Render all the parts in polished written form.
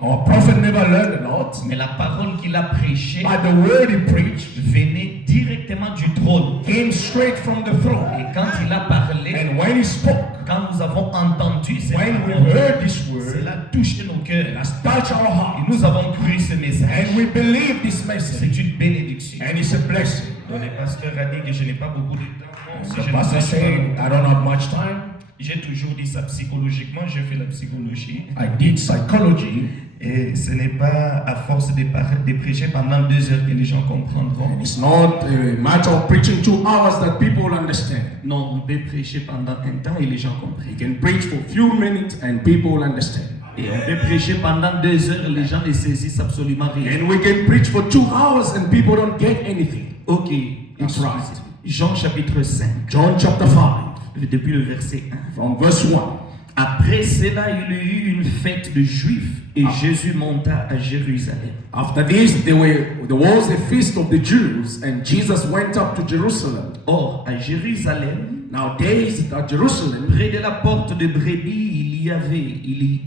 parlait, Our prophet never learned a lot. mais la parole qu'il a prêchée But the word he preached venait directement du trône. came straight from the throne. Et quand il a parlé, And when he spoke, quand nous avons entendu cette when we parole, heard this word, cela a touché nos it cœurs. has touched our Et heart. nous avons cru ce message. And we believe this message. C'est une bénédiction. And it's a blessing. Le pasteur a dit que je n'ai pas beaucoup de temps. Non, si The je ne pastor sais said, pas. I don't have much time. J'ai toujours dit ça psychologiquement, j'ai fait la psychologie. I did psychology. Et ce n'est pas à force de prêcher pendant 2 heures que les gens comprendront. And it's not a matter of preaching 2 hours that people understand. Non, on peut prêcher pendant un temps et les gens You comprennent. can preach for a few minutes and people understand. Et on peut prêcher pendant 2 heures, les gens ne saisissent absolument rien. And we can preach for 2 hours and people don't get anything. Ok, That's right. Jean chapitre 5, John chapter 5, depuis le verset 1. from verse 1. Après cela, il y eut une fête de Juifs et Jésus monta à Jérusalem. After this, there was a feast of the Jews, and Jesus went up to Jerusalem. Or, à Jérusalem, Nowadays, at Jerusalem, près de la porte de Brebis, il y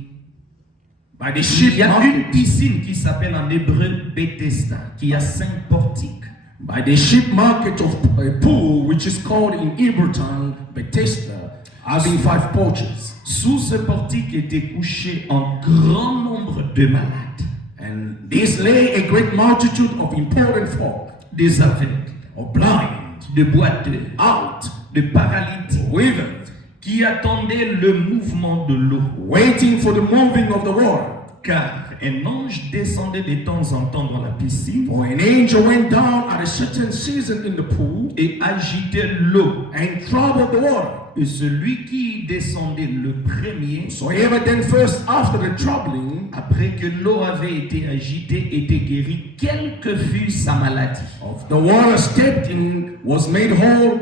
by the sheep a une market, piscine qui s'appelle en hébreu Bethesda, qui a 5 portiques. by the sheep market of a pool, which is called in Hebrew tongue Bethesda, having 5 porches. Sous ce portique étaient couchés un grand nombre de malades, And this lay a great multitude of important folk, des aveugles, of blind, de boiteux, out, de paralytiques, withered, qui attendaient le mouvement de l'eau. waiting for the moving of the water. Car un ange descendait de temps en temps dans la piscine For an angel went down at a certain season in the pool et agitait l'eau. and troubled the water. Et celui qui descendait le premier, So ever then first after the troubling après que l'eau avait été agitée, était guéri, quelle que fût sa maladie. of the water stepped in, was made whole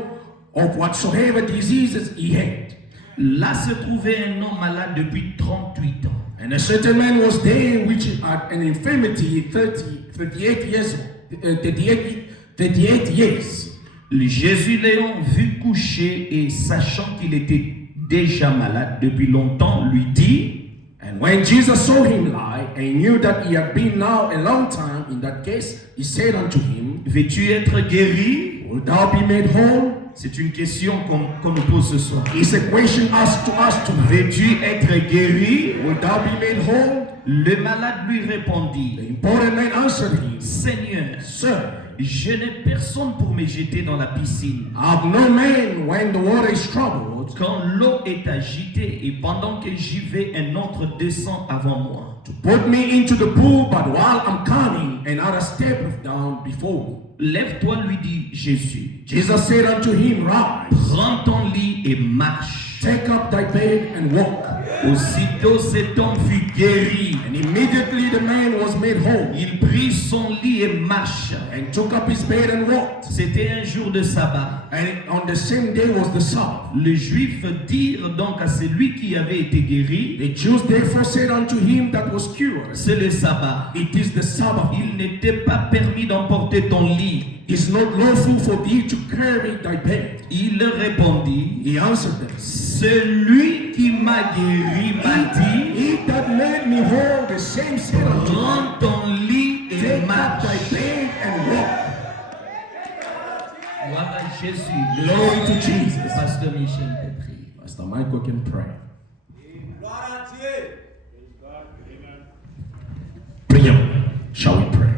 of whatsoever diseases he had. Là se trouvait un homme malade depuis 38 ans. And a certain man was there which had an infirmity 38 years, 38 years. Jésus l'ayant vu coucher et sachant qu'il était déjà malade depuis longtemps, lui dit, And when Jesus saw him lie and knew that he had been now a long time in that case, he said unto him, veux-tu être guéri? Wilt thou be made whole? C'est une question qu'on nous pose ce soir. It's a question asked to us tonight. Veux-tu être guéri? Wilt thou be made whole? Le malade lui The répondit, important man answered him, Seigneur, Sir, je n'ai personne pour me jeter dans la piscine. I have no man when the water is troubled. Quand l'eau est agitée et pendant que j'y vais, un autre descend avant moi. To put me into the pool, but while I'm coming, another steppeth down before me. Lève-toi, lui dit Jésus. Jesus said unto him, Rise, Prends ton lit et marche. take up thy bed and walk. Aussitôt cet homme fut guéri. And immediately the man was made whole, Il prit son lit et marcha. and took up his bed and walked. C'était un jour de sabbat. And on the same day was the Sabbath. Les Juifs dirent donc à celui qui avait été guéri, The Jews therefore said unto him that was cured, c'est le sabbat. It is the Sabbath. Il n'était pas permis d'emporter ton lit. It's not lawful for thee to carry thy bed. Il leur répondit, He answered them, celui qui m'a guéri m'a dit, He that made me whole, the same said unto me, prends ton lit et take up marche. thy bed and walk. Gloire à Jésus. Glory to Jesus. Pasteur Michel peut prier. Pastor Michael can pray. Prions. Shall we pray?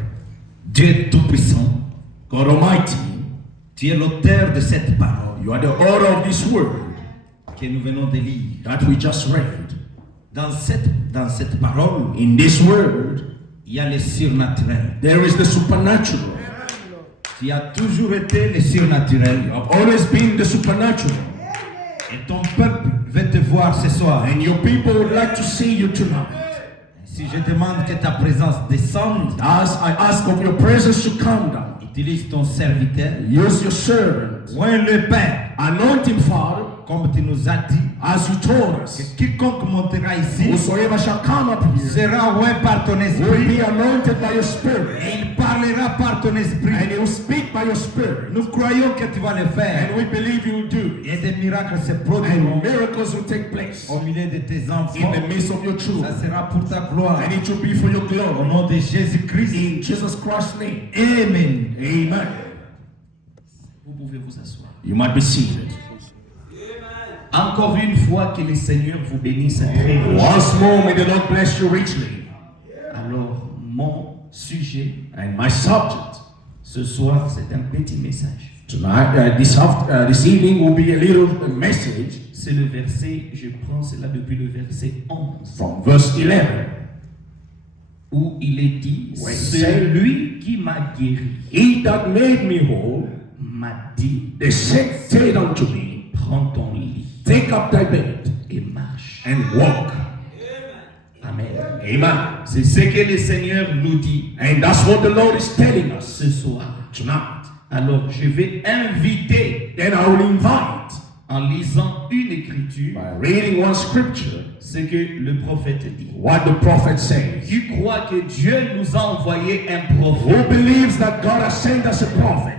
Dieu Tout-Puissant, God Almighty, tu es l'auteur de cette parole you are the author of this word que nous venons de lire. that we just read. Dans cette parole, In this word, il y a le surnaturel. there is the supernatural. Tu as toujours été le surnaturel. You have always been the supernatural. Et ton peuple veut te voir ce soir. And your people would like to see you tonight. Si je demande que ta présence descende, As I ask of your presence to come down, utilise ton serviteur. use your servant, Oins le Père. anoint him, Father, comme tu nous as dit, as you told que us, quiconque montera ici whosoever shall come up here sera oint par ton will esprit be anointed by your spirit, et il parlera par ton esprit. and he will speak by your spirit. Nous croyons que tu vas le faire And we believe you will do it. et des miracles se And produiront miracles will take place au milieu de tes in enfants. the midst of your Ça children. sera pour ta gloire. And it will be for your Au glory. nom de Jésus-Christ. In Jesus Christ's name. Amen. Amen. Vous pouvez vous asseoir. You might be seated. Encore une fois, que le Seigneur vous bénisse très richement. Once more, may the Lord bless you richly. Alors, mon sujet And my subject ce soir, c'est un petit message. tonight, this evening, will be a little message C'est le verset, je prends cela depuis le verset 11, from verse 11, où il est dit, Oui. celui qui m'a guéri He that made me whole, m'a dit, they said unto me, prends ton lit take up thy bed et marche. and walk. Amen. Amen. C'est ce que le Seigneur nous dit And that's what the Lord is telling us ce soir. tonight. Alors, je vais inviter, Then I will invite, en lisant une écriture, by reading one scripture, ce que le prophète dit. what the prophet says. Tu crois que Dieu nous a envoyé un Who prophète? believes that God has sent us a prophet?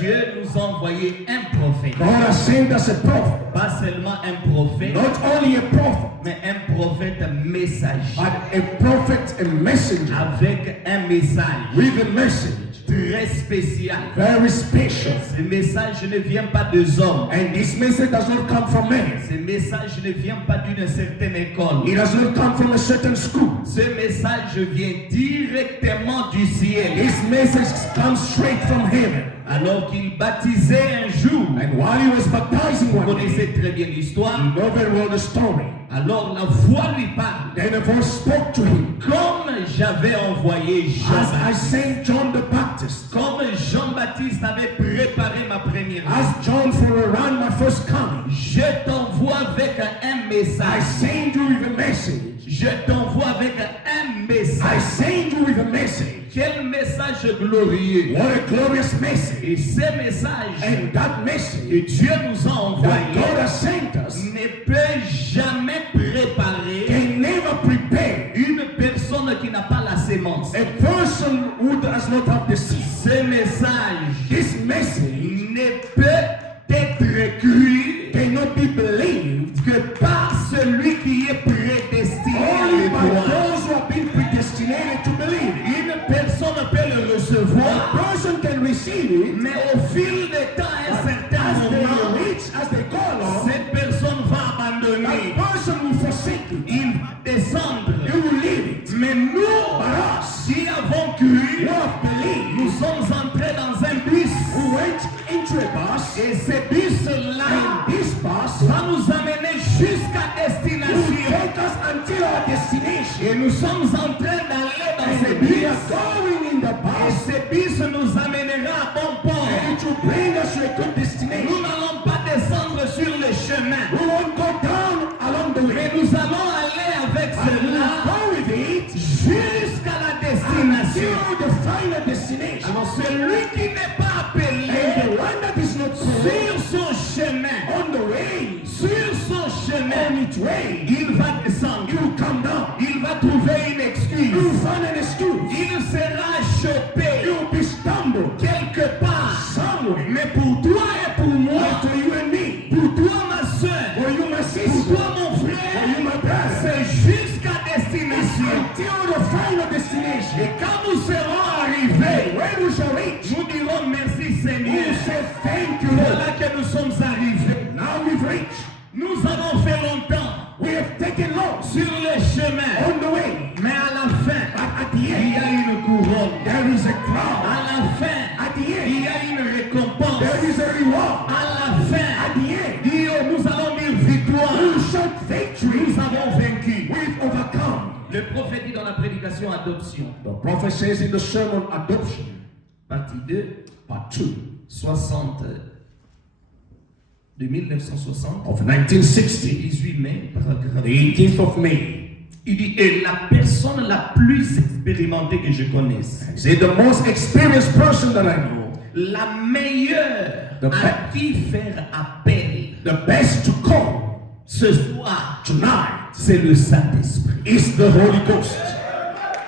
Dieu nous a envoyé un prophète. God has sent us a prophet. Pas seulement un prophète, Not only a prophet, mais un prophète messager. but a prophet, a messenger, Avec un message with a message, très spécial. very special. Ce message ne vient pas des hommes. And this message does not come from men. Ce message ne vient pas d'une certaine école. It does not come from a certain school. Ce message vient directement du ciel. This message comes straight from heaven. Alors qu'il baptisait un jour, And while he was baptizing vous one day, connaissez très bien l'histoire, you know very well the story. alors la voix lui parle. Then a voice spoke to him. Comme j'avais envoyé As I Jean, sent John the Baptist, comme Jean-Baptiste avait préparé ma première as visite, John for around my first coming, je t'envoie avec un I message. send you with a message. Je t'envoie avec un I message. send you with a message. Quel message glorieux. What a glorious message. Et ce message And that message que Dieu nous a that envoyé God has sent us ne peut jamais préparer can never prepare une personne qui n'a pas la sémence. a person who does not have the seed. Ce message This message ne peut être cru cannot be believed que par celui qui est prédestiné à only le by croire. those who have been predestinated to believe. Une personne peut le recevoir, A person can receive it mais au fil du temps, à un certain as they moment, reach, as they go along. cette personne va abandonner. That person will forsake it. Il va descendre. You will leave it. Mais nous, But us, qui avons cru, who have believed, nous sommes entrés dans un bus. who went into a bus, Et ce bus-là and this bus va nous amener jusqu'à will destination. take us until our destination. Et nous sommes en train d'aller dans ce And we bus. are going in the Et bus, ce bus nous amènera à bon and port. it will bring us to a good Nous destination. n'allons pas descendre sur le chemin, We won't go down along the mais way, nous allons aller avec but we will cela go with it jusqu'à la destination. until the final destination. Alors celui qui n'est pas appelé And the one that is not called sur son chemin, on the way, sur son on chemin, its way, il va descendre. you will come down. Il va trouver une You excuse. will find an excuse. Il sera chopé You will be stumbled quelque part. somewhere. Mais pour toi et pour moi, But for you and me, pour toi ma soeur, for you my pour sister, toi mon for frère, you my brother, c'est jusqu'à destination. until the final destination. Et quand nous serons arrivés, When we shall reach, nous dirons merci we Seigneur. will say thank you, Lord. Voilà que nous sommes arrivés. Now we've reached. Nous avons fait longtemps We have taken long sur le chemin. on the way. Mais à la fin, But at the il y end, a une couronne. there is a crown. À la fin, At the il end, y a une récompense. there is a reward. À la fin, At the end, nous allons dire we victoire. will shout victory. Nous avons vaincu. We've overcome. Le prophète dit dans la prédication adoption, The prophet says in the sermon Adoption, partie 2, part 2 de 1960, of 1960, 18 mai, paragraphe. the 18th of May. Il dit, et la personne la plus expérimentée que je connaisse, He said, the most experienced person that I know, la meilleure The à qui faire appel, The best to call ce soir, tonight c'est le Saint-Esprit. is the Holy Ghost.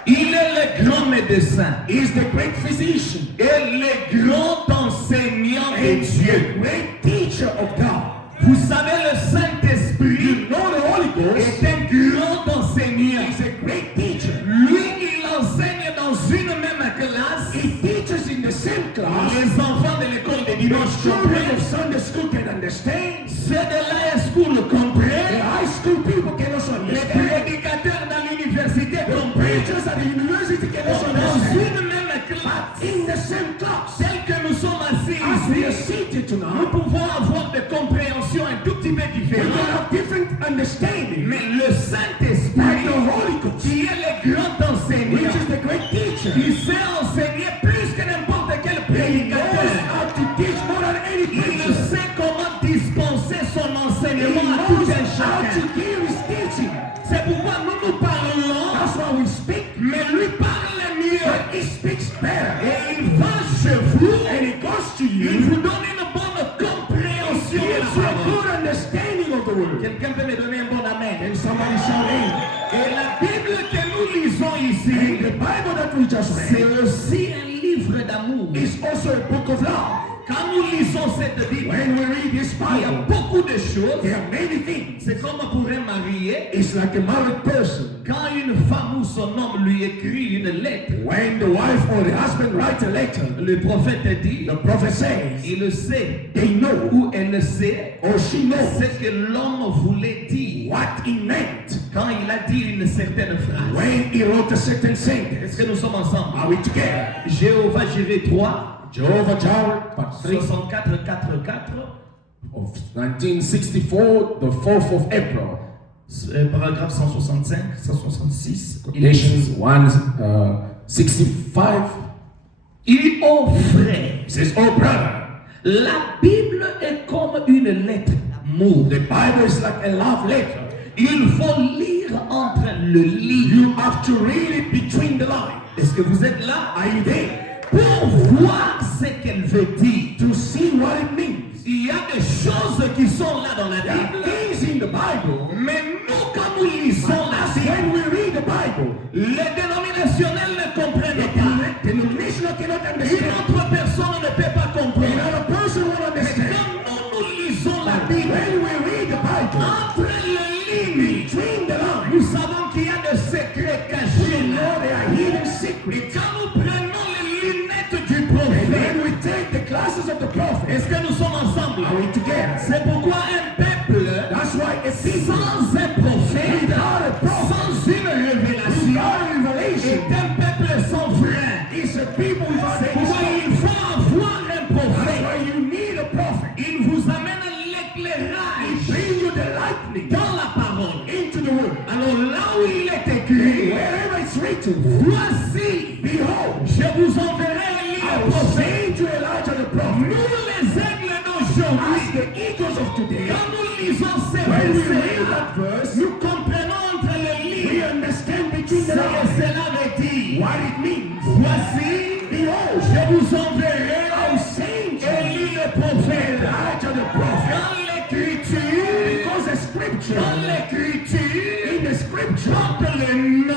Il est le grand médecin He is the great physician et le grand enseignant de and Dieu. the great teacher of God. Vous savez, le Saint-Esprit You know the Holy Ghost est un grand enseignant. is a great teacher. Lui, il enseigne dans une même classe. He teaches in the same class. Les enfants de l'école de The dimanche children comprennent. of Sunday school can understand. Ceux de l'high school The comprennent. high school people can also Les understand. prédicateurs dans l'université The comprennent. preachers at the university can also Dans understand. une même classe, In the same class, tel que nous sommes assis as we are ici, seated nous tonight, pouvons avoir des compréhensions un tout petit peu we can différentes. have different understanding. Mais le But Saint-Esprit, the Holy Ghost, qui est le grand which enseignant, is the great teacher, il sait enseigner plus que n'importe quel he knows prédicateur. how to teach more than any Il preacher. sait comment dispenser son He enseignement à tout knows un how to chacun. give his teaching. C'est pourquoi nous parlons, That's why we speak. mais lui parle mieux. But he speaks better. Et il va chez vous, And he goes to il you, vous donne une bonne compréhension de gives la you a parole. good understanding of the word. Quelqu'un peut me donner un bon amen. And somebody shout amen. Et la Bible que nous lisons And ici, the Bible that we just c'est read aussi un livre d'amour. is also a book of love. Quand nous lisons cette Bible, When we read this il y a Bible, beaucoup de choses. there are many things. C'est comme pour un marié. It's like a married person. Quand une femme ou son homme lui écrit une lettre, When the wife or the husband writes a letter, le prophète dit, the prophet says, il le sait, they know ou elle le sait, or she knows ce que l'homme voulait dire what he meant quand il a dit une certaine phrase. when he wrote a certain Est-ce sentence. que nous sommes ensemble? Are we together? Jéhovah Jireh 3, Jehovah Jireh, part 3 64, 4, 4, of 1964, the 4th of April. paragraphe 165, 166. Galatians 1:65. Il offrait. It says, "Oh brother, La Bible est comme une lettre d'amour. the Bible is like a love letter. Il faut lire entre le livre. You have to read it between the lines. Est-ce que vous êtes là? Are you there? Pour voir ce qu'elle veut dire. To see what it means. Il y a des choses qui sont là dans la There are Bible. things in the Bible. Mais nous, quand nous lisons la As Bible, when we read the Bible, les dénominationnels ne comprennent the pas. denominational cannot Une understand. autre personne ne peut pas comprendre. Another person will Mais understand. quand nous lisons la But Bible, when we read the Bible, entre les lignes, between the lines, nous savons qu'il y a des secrets we cachés know là. there are hidden Et secrets. quand nous prenons les lunettes du And prophète, when we take the classes of the prophet, est-ce que nous sommes ensemble? are we together? C'est pourquoi un peuple That's why a people sans un prophète, without a prophet, sans une révélation, without a revelation, est un peuple sans frein. is a people without C'est any pourquoi soul. il faut avoir un That's prophète. why you need a prophet. Il vous amène He l'éclairage bring you the lightning dans la parole. into the word. Alors là où il est écrit, Wherever it's written, voici, behold, je vous enverrai I un will prophète. say to Elijah the Nous prophet, les aigles as d'aujourd'hui, the eagles of today, quand nous lisons ces when we versets, read that verse, nous comprenons entre les we lignes understand ce between the que lines cela veut dire. what it means. Voici, Behold, je vous enverrai I will send you Élie le prophète. Elijah the prophet. Dans l'écriture, Because the scripture, dans l'écriture, in the scripture, porte le it nom.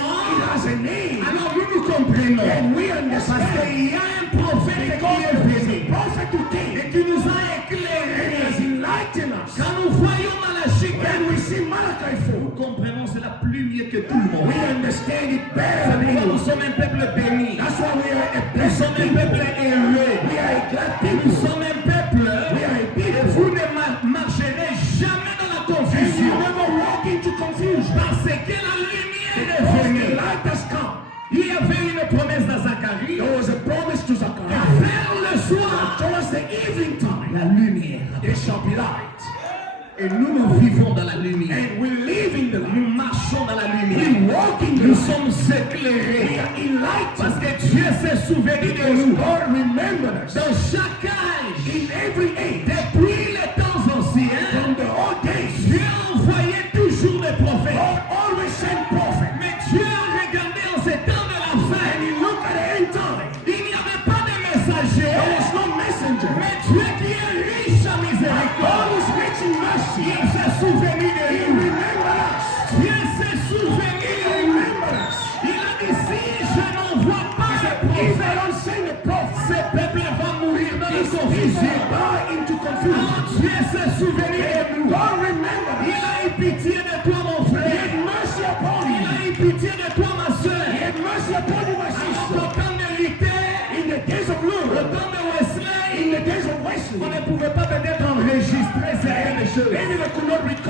has a name. Alors nous nous comprenons. And we Parce understand qu'il y a un prophète qui est because there is venu a prophet who et came qui nous a and has éclairés. enlightened us. Quand nous voyons Malachie, When we see Malachi nous 4, comprenons cela plus mieux que tout le monde. we understand it better C'est than pourquoi nous anyone. sommes un peuple béni. That's why we are a Nous blessed sommes un people. peuple heureux. We are a glad Nous people. sommes un peuple. We are a Et people. vous ne marcherez jamais dans la And you confusion. never walk into confusion. Parce que la lumière est Because the venue. light has come. Il y avait une promesse dans Zacharie. There was a promise to Zachariah. Vers le soir, Towards the evening time, la lumière. there shall be light. Et nous, nous vivons dans la lumière. And we live in the light. Nous marchons dans la We lumière. walk in the Nous light. sommes We éclairés. are enlightened. Parce que Dieu s'est souvenu de Because nous. God remembered us. Dans chaque âge, In every age, depuis les temps anciens, from the old days, Dieu envoyait toujours des prophètes. God always sent prophets. Mais Dieu a regardé en ces temps de la fin. And he looked at the end time. Il n'y avait pas de messager. There was no messenger. Mais Dieu qui est riche en God miséricorde was rich in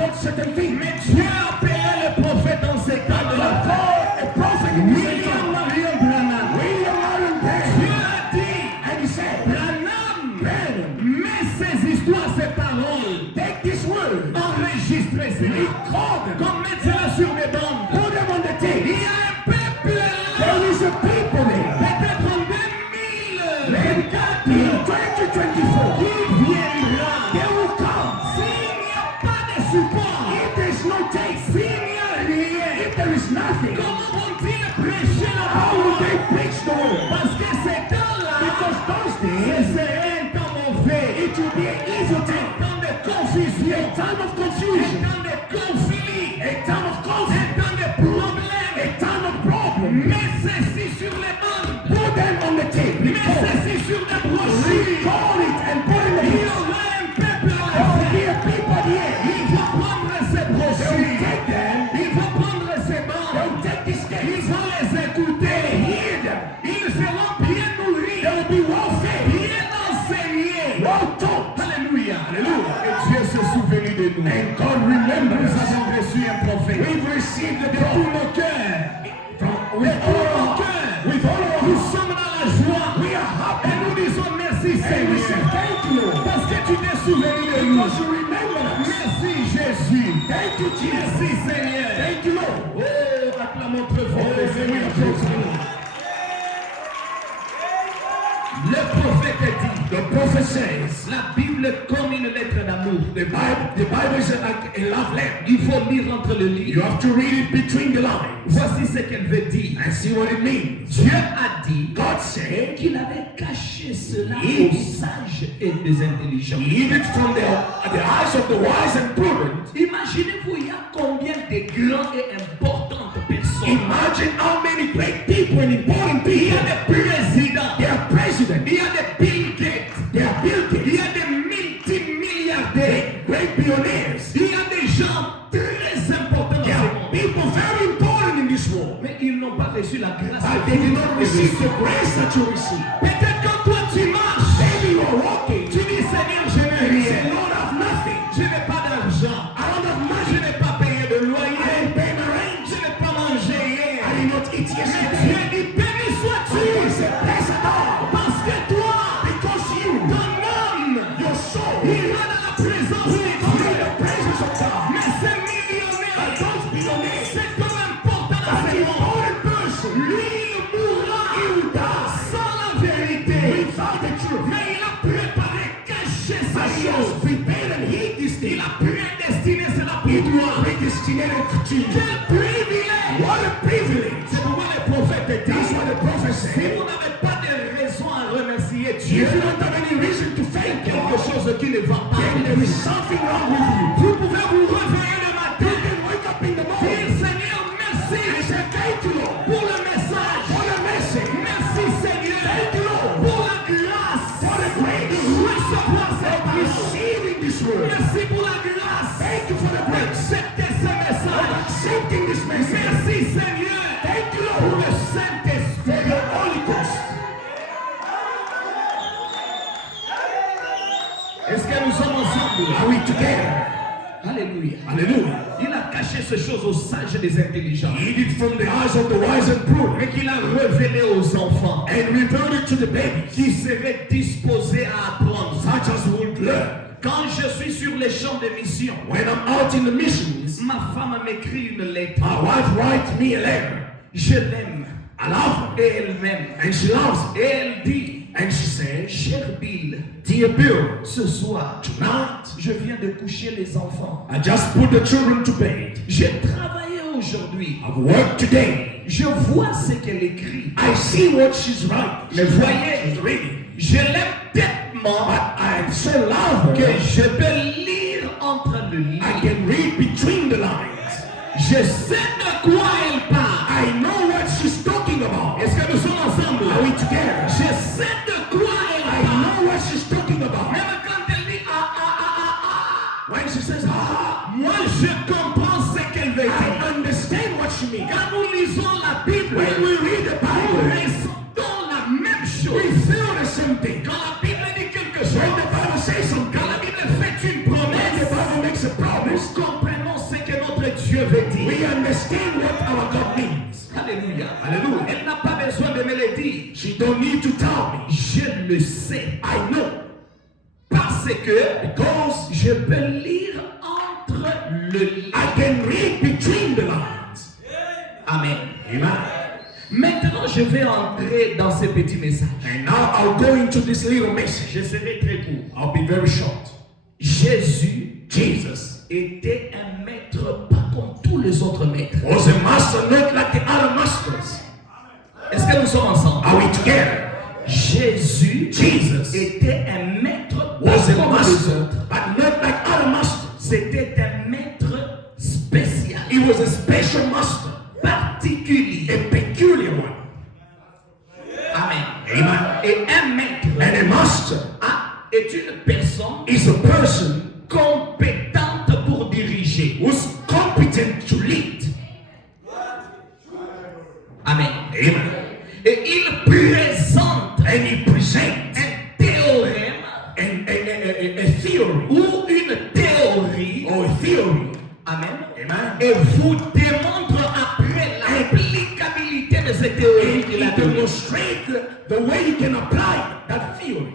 afford certain things. Mais Dieu a payé le prophète dans ces cas-là. A prophet in this William time, Marion Branham. William Marion Dieu Branham, a dit, and he said, Branham, Branham, mets ces histoires, ces paroles, take this word, enregistrez-les, record them, comme mettez-les sur mes bandes. put them on the Il tape. y a un peuple là, There is a people there. peut-être en 2024, In 2024, qui viendra. they will come. S'il n'y a pas de support, If there is no tape, s'il n'y a rien, if there is nothing, comment vont-ils prêcher la how will parole? they preach the word? Parce que ces temps-là, Because those ce days, serait un temps mauvais, it will be an evil un time, temps de confusion, a time of un confusion, temps de conflit, a time of un conflict, temps de problèmes. a time of problem. Mets ceci sur les bandes, Put them on the tape, mets record, ceci sur des brochures. record it, and put it in the Il y book. aura un peuple à There la will fin. be a people here. Il faut prendre ces They will brochures, take them. il faut prendre ces They bandes, will take these il tapes. faut les écouter. Hear them. Ils seront bien nourris, They will be well fed, bien enseignés. well taught. Alléluia. Alléluia. Et Dieu s'est souvenu de nous. And God remembers Nous us. avons reçu un prophète. We've received the De tout prophet nos cœurs. with De tout all our nos heart. cœurs. With all our Nous heart. sommes dans la joie. We are happy. Et nous disons merci And we say Seigneur. thank you, Lord. Parce que tu t'es souvenu de nous. Because you remember us. Merci Jésus. Thank you, Jesus. Merci Seigneur. Thank you, Lord. Oh, acclamons très fort le Oh, Seigneur we applaud Jésus. the Lord. Le prophète dit, The prophet says, la Bible comme une lettre d'amour. the Bible is like a love letter. Il faut lire entre le You livre. have to read it between the lines Voici ce qu'elle veut dire. and see what it means. Dieu a dit God said, qu'il avait caché cela He- aux sages et des intelligents. leave it from the eyes of the wise and prudent. Imaginez-vous, il y a combien de grandes et importantes personnes. Imagine how many great people and important Il y people. a des présidents, They are president. il y a des Bill Gates, They are Bill il y Gates. a des multimilliardaires, Great billionaires. il y a des gens très importants dans There ce are monde. people very important in this world. Mais ils n'ont pas reçu la grâce. But they did not receive the grace that you receive. Peut-être quand toi tu marches, Maybe you are walking. tu dis Seigneur, je n'ai And you say, rien. Lord, I have nothing. Je n'ai pas d'argent. I don't have Je money. n'ai pas payé de I loyer. didn't pay my rent. Je n'ai pas mangé hier. I did not eat Mais yesterday. Dieu dit béni I sois-tu. said, bless the Lord. Parce que toi, Because you, ton âme, your soul, ira dans la présence de come Dieu. in the presence of God. Mais ces But millionnaires, those billionaires, cet homme important dans that ce monde, important person, lui, il mourra he will die sans la vérité. without the truth. Mais il a préparé, caché But ces he has choses. prepared and hid this thing. Il a prédestiné cela pour It toi. was predestinated to you. Quel privilège! What a privilege. C'est pourquoi les prophètes That's disent, what the prophet si said. vous n'avez pas de raison à remercier If Dieu, you don't have any reason to thank quelque God, chose qui ne va pas. then there is something wrong with you. Vous pouvez vous réveiller le You matin, can wake up in the dire morning Seigneur, and merci say, thank you, Lord, pour le message. for the message. Merci Seigneur Thank you, Lord, pour la grâce for the de grace recevoir cette of parole. receiving this word. Merci pour la grâce Thank you for the grace d'accepter ce of message. accepting this message. Merci Seigneur Thank you, pour Lord, le Saint-Esprit. for the Holy Ghost. Est-ce que nous sommes ensemble? Are we together? Alléluia. Hallelujah. Il a caché ces choses aux sages et des intelligents, He hid it from the eyes of the wise and prudent mais qu'il a révélé aux enfants and revealed it to the babies, qui seraient disposés à apprendre. such as would learn. Quand je suis sur les champs de mission, When I'm out in the missions, ma femme m'écrit une lettre. my wife writes me a letter. Je l'aime I love her. et elle m'aime. And she loves Et elle dit, it. And she says, cher Bill, Dear Bill, ce soir, tonight je viens de coucher les enfants. I just put the children to bed. J'ai travaillé aujourd'hui. I've worked today. Je vois ce qu'elle écrit. I see what she's writing. Mais voyez, She's reading. je l'aime tellement But I so love que her. je peux lire entre le I livre. can read between the lines. Je sais de quoi elle parle. I know what she's talking about. Est-ce que nous sommes ensemble? Are we together? Je sais de quoi elle I parle. know what she's talking about. Même quand elle dit When she says, ah, moi je comprends ce qu'elle veut dire. I understand what she means. Quand nous lisons la Bible, When we read the nous Bible, ressentons la même we chose. feel the same thing. Quand la Bible dit quelque When chose, the Bible says something, quand la Bible fait une when the promesse, Bible makes a promise, nous comprenons veut dire. We understand what our God means. Alléluia. Hallelujah. Elle n'a pas besoin de me le dire. She don't need to tell me. Je le sais. I know. Parce que Because je peux lire entre le livre. I can read between the lines. Amen. Amen. Maintenant, je vais entrer dans ce petit message. And now I'll go into this little message. Je serai très court. I'll be very short. Jésus Jesus était un maître pas comme tous les autres maîtres. was a master not like the other masters. Est-ce que nous sommes ensemble? Are we together? Jésus Jesus était un maître was pas a comme les master, autres. but not like other masters. C'était un maître spécial, He was a special master, particulier. a peculiar one. Amen. Amen. Et un maître And a master est une personne is a person compétente pour diriger. who's competent to lead. Amen. Amen. Et il présente And he presents un théorème a theory ou une théorie. or a theory. Amen. Amen. Et vous démontre après l'applicabilité de cette théorie qu'il a He donnée. demonstrates the way you can apply that theory.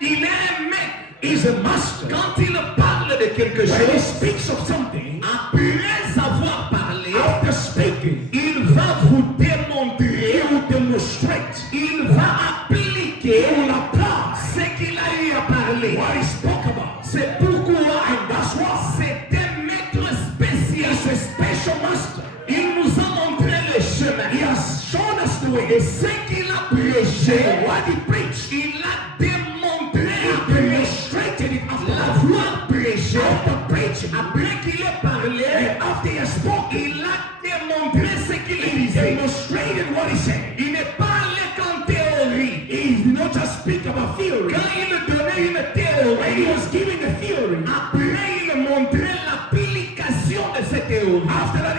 Il est un maître. He's a master. Quand il parle de quelque When he chose, speaks of something, après avoir parlé, after speaking, il va vous he démontrer, will demonstrate, il va appliquer he will apply ce qu'il a eu à parler. what he spoke about. C'est pourquoi And that's why c'est un maître spécial. he's a special master. Il nous a montré le He chemin. has shown us the way. Et ce qu'il a prêché, What he preached, il a démontré he après demonstrated it l'avoir prêché. after preaching. Après qu'il ait parlé, And after he has spoken, il a démontré ce qu'il he disait. demonstrated what he said. Il n'est pas allé qu'en théorie. He did not just speak about theory. Quand il donnait une When he théorie, was giving the theory, après il montrait l'application de cette théorie. after that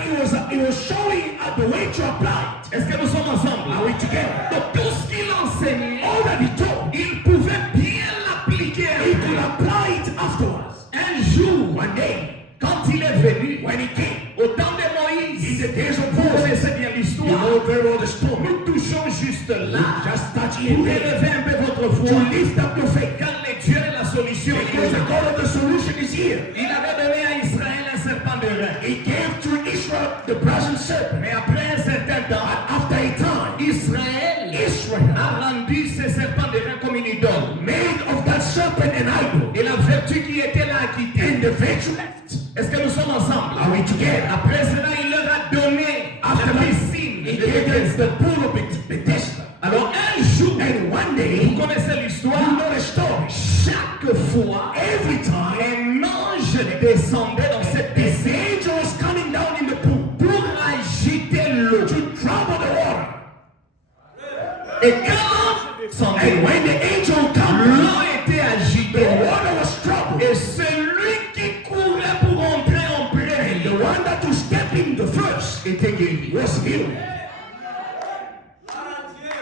he was showing the way to apply it. Est-ce que nous sommes ensemble? Are we together? Donc tout ce qu'il enseignait, All that he taught, il pouvait bien l'appliquer. he could apply it afterwards. Un jour, One day, quand il est venu, when he came, au temps de in Moïse, the days of vous Moses, connaissez bien you l'histoire, know very well the story. nous touchons juste là. Just touch Pour it there. élever un peu votre To foi. lift up your faith. Quand le Dieu est la solution, Because the God of the solution is here. il avait donné à Israël un serpent de rein. He gave to Israel the brazen serpent. Mais après un certain temps, After a time, Israël Israel a rendu ce serpent de rein comme une idole. made of that serpent an idol. Et la vertu qui était là a quitté. And the virtue left. Est-ce que nous sommes ensemble? Are we together? Après cela, il leur a donné After la that, piscine he de gave them Bethesda. the pool of Bethesda. Alors un jour, And one day, vous connaissez l'histoire, you know the story. chaque fois, Every time, un ange descendait dans cette the piscine angel was coming down in the pool pour agiter l'eau. to trouble the water. Et quand s'en And when the angel came, l'eau était the agitée, water was troubled. et celui qui courait pour entrer en And premier the one that was stepping the first était guéri. was healed.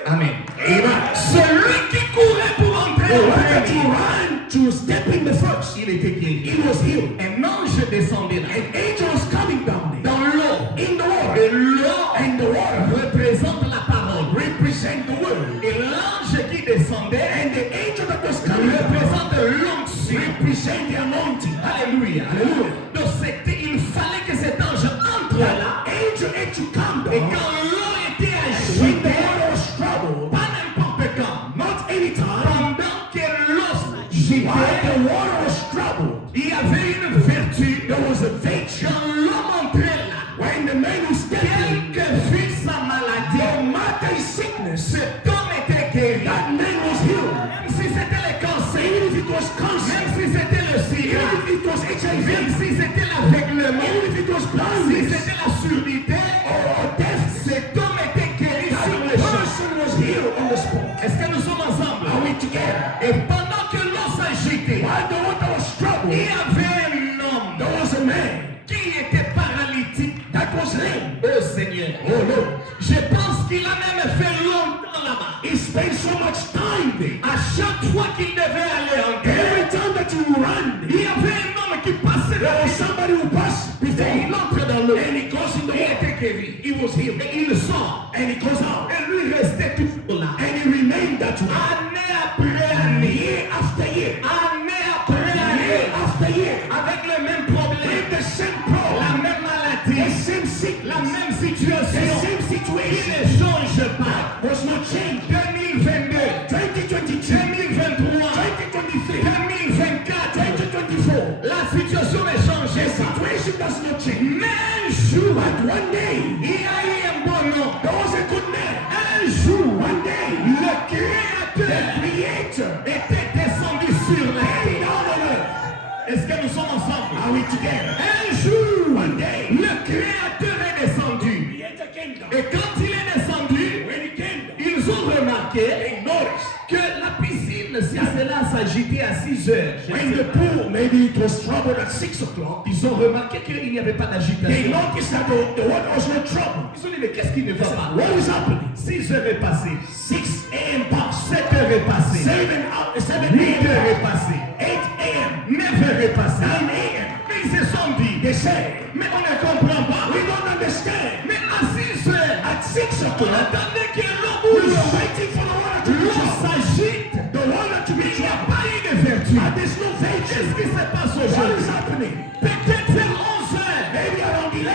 Amen. Amen. Celui qui courait pour entrer The en one that premier, ran to step in the first, il était guéri. he was healed. Un ange descendait là, An angel was coming down there dans l'eau. in the water. Et l'eau And the water représente la parole. represent the word. Et l'ange qui descendait And the angel that was coming down représente l'onction. represent the anointing. Alléluia. Hallelujah. Donc il fallait que cet ange entre là. Angel had to come Et down. quand l'eau était When the agitée, water was troubled, pas n'importe quand, not any time, pendant que l'eau while s'agitait, the water was troubled, il y avait une vertu. there was a virtue. Quand l'eau montrait là, When the man who stepped quelle in, que fût sa maladie, no matter his sickness, cet homme était guéri. that man was healed. Même si c'était le cancer, Even if it was cancer, même si c'était le sida, even if it was HIV, même si c'était l'aveuglement, even if it was si blindness c'était la surdité, or death, cet homme était guéri that sur le champ. person was healed on the spot. Est-ce que nous sommes ensemble? Are we together? Et pendant que l'eau s'agitait, While the water was il troubled, y avait un homme there was a man qui était paralytique. that was lame. Oh Seigneur, Oh no. je pense qu'il a même fait longtemps là-bas. He spent so much time there. À chaque fois qu'il devait aller en guerre, Every time that you run, il y avait un homme qui passait there là was somebody who passed et before il him. entre dans l'eau. When he goes in the il water, était guéri. he was healed. Et il sort. And he goes out. Et lui restait toujours là. And he remained that way. Année après année. Year after year. Année après Year année. after year. Avec le même problème. With the same La problem. même maladie. The same sickness. La même The situation. same Il situation. ne change pas. Was not changed. 2022. 2022. 2023. 2023. 2024. 2024. La situation ne change The pas. situation does not change. Mais un jour, But one day, il y a eu un bon nom. there was a good man. Un jour, One day, le the Créateur Creator était descendu sur la came terre. down on earth. Est-ce que nous sommes ensemble? Are we together? Un jour, One day, le Créateur est descendu. Creator came down. Et quand il est descendu, When he came down, ils ont remarqué they noticed que la piscine, si cela s'agitait à 6 heures, je when ne sais the pas, pool, maybe it was troubled at 6 o'clock, ils ont remarqué qu'il n'y avait pas they d'agitation. noticed that the water was not troubled. Ils ont dit, mais qu'est-ce qui ne va pas? What is happening? 6 heures est passé, 6 a.m. passed, 7 heures est passé, 7 8 heures a.m. est passé, 8 a.m., 9 heures est passé. 9 a.m. Mais ils se sont dit, They said, mais on ne comprend pas. we don't understand. Mais à 6 heures, At 6 on o'clock, attendait que l'eau we bouge. were waiting for the water to be L'eau troubled. s'agite. The water to be Il n'y a troubled. pas eu de vertu. And there's no Qu'est-ce virtue. qui se passe What is aujourd'hui? happening? Peut-être vers 11 heures, Maybe around 11,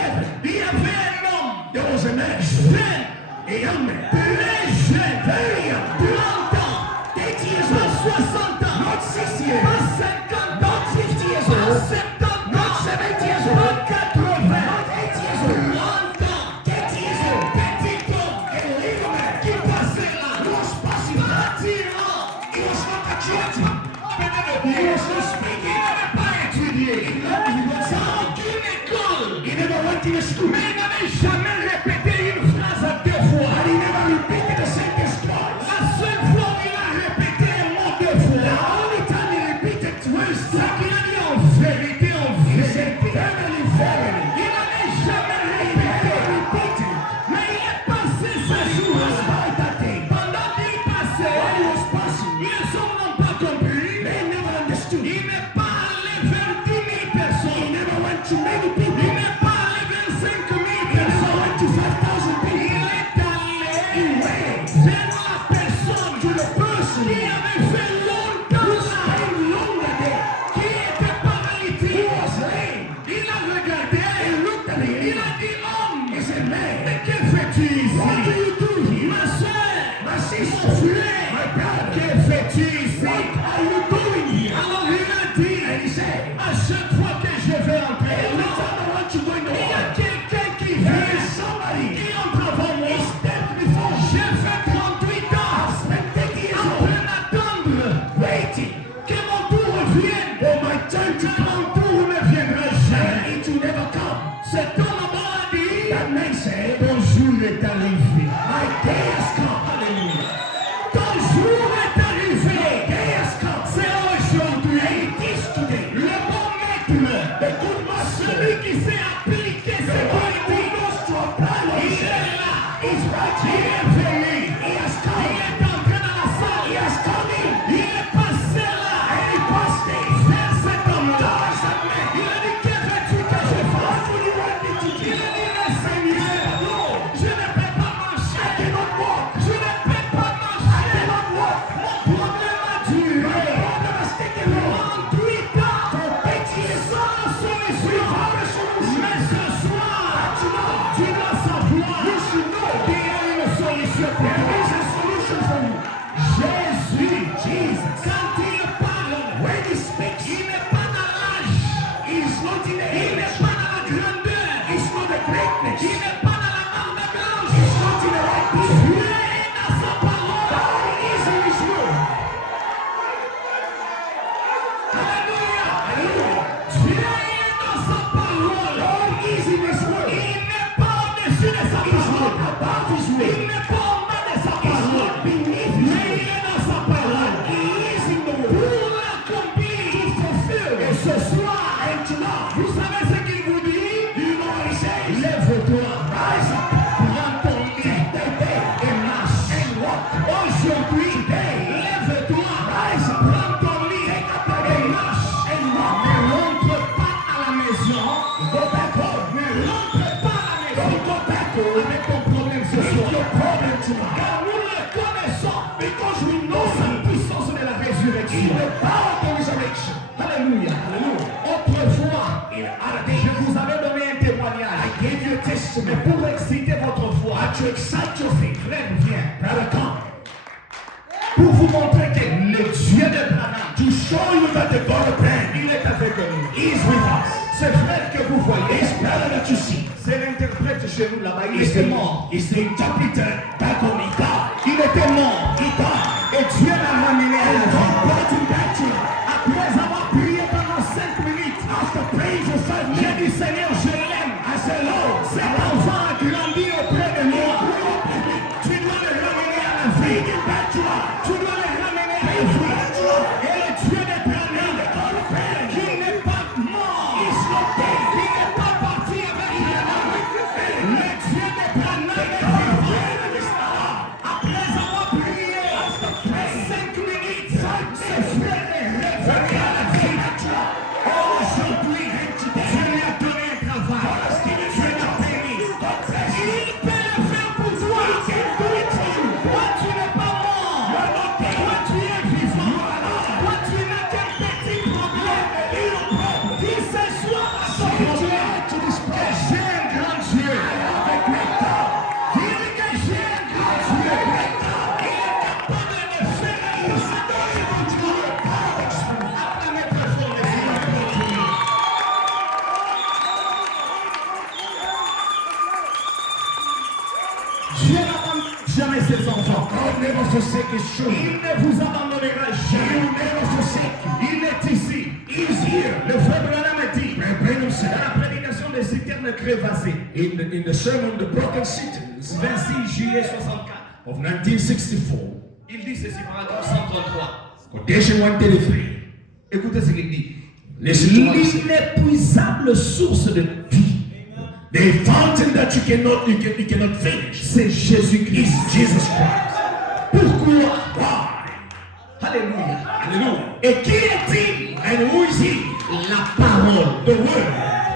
il y avait un homme there was a man, jeune, a young man, très jeune, very young, 30 ans, 30 years pas old, 60 ans, not 6 years, pas 50 ans, 50 years pas old, 70 ans, not 70 years pas old, 80, not 8 years old, 30 ans, 30 years old, petit homme a little man qui passait là, who was passing by. attirant, He was not attractive. peut-être He bien, was not il speaking. n'avait pas étudié, He was dans aucune école, He never went in a school. mais il n'avait jamais répété une phrase à 2 fois. And he never repeated the sentence twice. La seule fois où il a répété un mot 2 The fois, only time he repeated twice, c'est qu'il a dit en vérité, he said, verily, verily. Il n'avait jamais He répété. never repeated. Mais il est passé ce He jour. was by that day. Pendant qu'il passait, While he was passing, les hommes n'ont pas compris. they never understood. Il n'est pas allé vers 10 000 He personnes. never went to many people. Il n'est pas allé vers 5 000 He never personnes. went to 5,000 Il people. est allé He went vers la personne to the person qui avait fait who longtemps là, spent longer there, qui était who paralytique. was lame. Il a regardé, He looked at him. il a dit homme, He said, man, mais que fais-tu ici? what do you do here? Ma soeur, My mon sister, frère, my brother, que fais-tu ici? what are you doing here? Alors il a dit, And he said, à chaque fois que je vais entrer, every time I want to go in the il y a water, quelqu'un qui there vient, is somebody qui entre avant moi. step before me. J'ai fait 38 ans Spent 30 years en old train d'attendre waiting que mon tour vienne. for my turn to Mais come. mon tour ne viendra jamais. And it will never come. Cet homme a dit, That man said, ton jour est arrivé. my day has come. Alléluia. Ton jour est arrivé. Day has come. C'est aujourd'hui. It is today. Le bon maître, The good master, celui qui s'est appliqué the ce one qu'il who dit, knows to apply what he il said, est là. is right Il here. est venu. He has Il come. est entré dans la He salle. has come in. Il est passé là. And he passed it. Vers cet homme-là. Towards that man. Il a dit, que veux-tu que je fasse? What would you want me to Il do? a dit, mais Seigneur, je ne peux pas I marcher. cannot walk. Je ne peux pas I marcher. cannot walk. Mon problème a My duré. problem has taken long. 38 ans. For 8 years. Sans solution. Without a solution. Mais ce soir, Tonight, tu dois savoir you should know qu'il y a une solution pour there toi. is a solution for you. Jésus, Jesus, quand il parle, when he speaks, il n'est pas dans l'âge, he is not in the il age. n'est pas dans la grandeur, It's not the greatness. il n'est pas dans la marque blanche. It's not in the right people. Dieu est dans sa parole. God is in his word. Alléluia. Hallelujah. Dieu est dans sa parole. God is in his word. Il n'est pas au-dessus de sa He's not parole. above his Il word. n'est pas en bas de sa He's parole. not beneath his Mais word. il est dans sa parole. He is in the word. Pour l'accomplir. To fulfill. Et ce soir, And tonight, vous savez ce qu'il vous dit? do you know what he says? Lève-toi. testimony, pour exciter votre foi, to excite your faith, frère, viens. brother, come. Pour vous montrer que le Dieu d'Abraham, To show you that the God of Abraham il est avec nous. is with us. Ce frère que vous voyez, This brother that you see c'est l'interprète chez nous là-bas. Il is était the, mort. is the interpreter back home. He died. Il était mort. He died. Et Dieu l'a ramené à la And vie. God brought him back to life. Après avoir prié pendant 5 minutes, After praying for 5 j'ai minutes, dit Seigneur, je l'aime. I said, Lord, Cet enfant a grandi auprès de moi. Tu dois le ramener à la vie. bring him back to life. Tu dois le ramener à la vie. Et le Dieu d'Abraham, qui n'est pas mort, qui n'est pas parti avec la mort. Le Dieu d'Abraham est vivant. Après avoir prié 5 minutes, ce frère est revenu à la vie. Aujourd'hui, Dieu lui a donné un travail. Dieu l'a béni. Il peut le faire pour toi. Toi, tu n'es pas mort. Toi, tu es vivant. Toi, tu n'as qu'un petit problème. Dis ce soir à ton Dieu que j'ai un grand Dieu. Dis-lui que j'ai un grand Dieu. Il est capable de faire un après mettre fort les yeux. Dieu n'abandonne jamais ses enfants. God never forsake his children. Il ne vous abandonnera He jamais. will never forsake you. Il est ici. He is here. Le frère Branham a dit Brother Branham dans said la prédication des citernes crévassées, in the sermon, The Broken Cities 26 juillet 64, of 1964, il dit ceci, paragraphe 133. quotation 133. Écoutez ce qu'il dit. Listen to what he said. L'inépuisable source de vie, The fountain that you cannot finish c'est Jésus-Christ. is Jesus Christ. Pourquoi? Why? Alléluia. Hallelujah. Et qui est-il? And who is he? La parole, The word.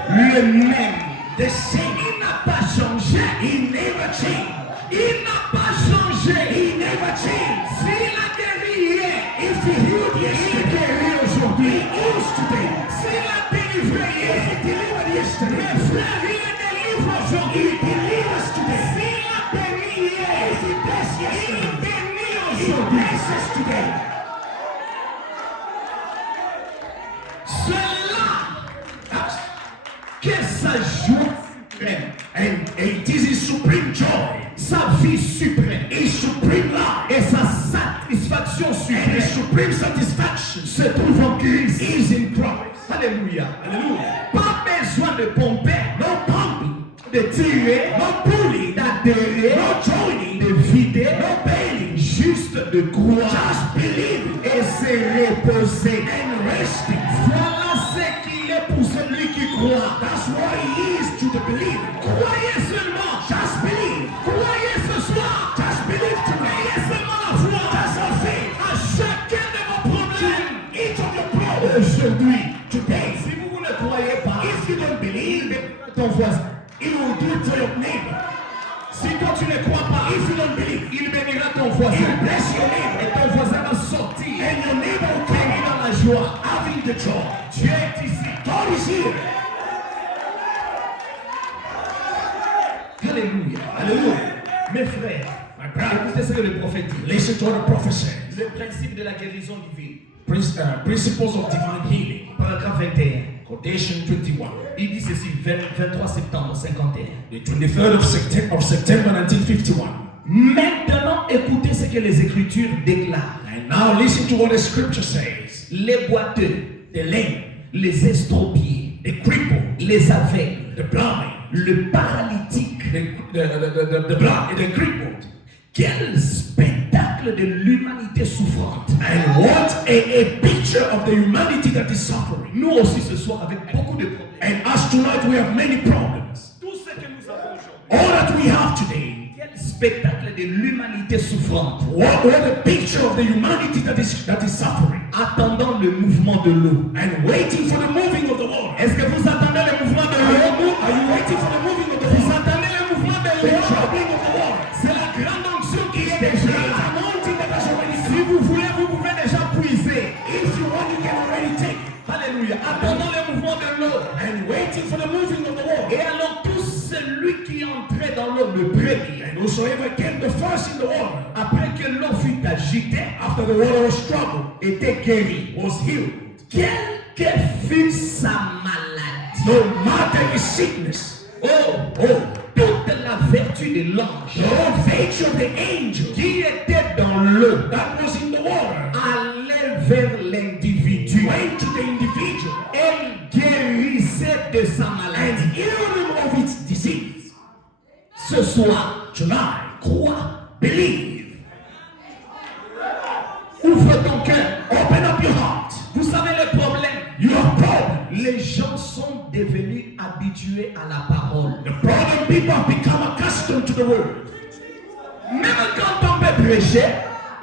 le même. The same. Il n'a pas changé. He never changed. Il n'a pas changé. He never changed. S'il a guéri hier, If he healed il yesterday, guérit aujourd'hui. he heals today. S'il a délivré hier, If he delivered yesterday, mes frères, il délivre he aujourd'hui. delivers today. S'il a béni hier, If he blessed il yesterday, bénit he aujourd'hui. blesses today. Cela, que sa joie suprême, And it is his supreme joy, sa vie suprême his supreme life, et sa satisfaction and his suprême supreme satisfaction se trouve en Christ. is in Christ. Alléluia. Hallelujah. Pas besoin de pomper, No pumping, de tirer, no pulling, d'adhérer, no joining, de vider, no bailing. juste de croire Just believing et se reposer. and resting. Voilà ce qu'il est pour celui qui croit. That's what he is to the believer. Croyez seulement. Just believe. Croyez ce soir. Just believe tonight. Ayez seulement la foi. Just have faith. À chacun de vos problèmes. Each of your problems Aujourd'hui, today. si vous ne croyez pas, If you don't believe, ton voisin. it will do it for your neighbor. Si toi tu ne crois pas, If you don't believe, il bénira ton voisin. he will bless your neighbor. Et ton voisin va sortir. And your neighbor will Béni come dans la joie. having the joy. Dieu est ici. God is here. Alléluia. Hallelujah. Mes frères, My brother, écoutez ce que le prophète dit. listen to what the prophet says. Le principe de la guérison divine. Principles of divine healing. Paragraphe 21. Quotation 21. Il dit ceci, 23 septembre 51. The 23rd of September 1951. Maintenant, écoutez ce que les Écritures déclarent. And now listen to what the scripture says. Les boiteux, The lame, les estropiés, the crippled, les aveugles, the blind, le paralytique. the blind, the crippled. Quel spectacle de l'humanité souffrante. And what a picture of the humanity that is suffering. Nous aussi ce soir avec beaucoup de problèmes. And as tonight we have many problems. Tout ce que nous avons aujourd'hui. All that we have today, Quel spectacle de l'humanité souffrante. what a picture of the humanity that is suffering. Attendant le mouvement de l'eau. And waiting for the moving of the water. Est-ce que vous attendez le mouvement de l'eau? Are you waiting for the moving of the Vous water? attendez le mouvement de The l'eau? troubling of the water. C'est la grande onction qui est The déjà great là. anointing that has already Si vous voulez, vous pouvez déjà puiser. If you want, you can already take it. Alléluia. Attendant le mouvement de l'eau. And waiting for the moving of the water. Et alors tout celui qui entrait dans l'eau le premier, and whosoever came the first in the water, après que l'eau fut agitée, after the water was troubled, était guéri. was healed. Quelle que fût sa maladie, No matter his sickness, toute la vertu de l'ange the whole virtue of the angel qui était dans l'eau that was in the water allait vers l'individu. went to the individual Elle guérissait de sa and maladie. healed him of its disease. Ce soir, Tonight, crois, believe. ouvre ton cœur. Open up your heart. Vous savez le problème? You have problems. Les gens sont devenus habitués à la parole. The problem, people have become accustomed to the word. Même quand on peut prêcher,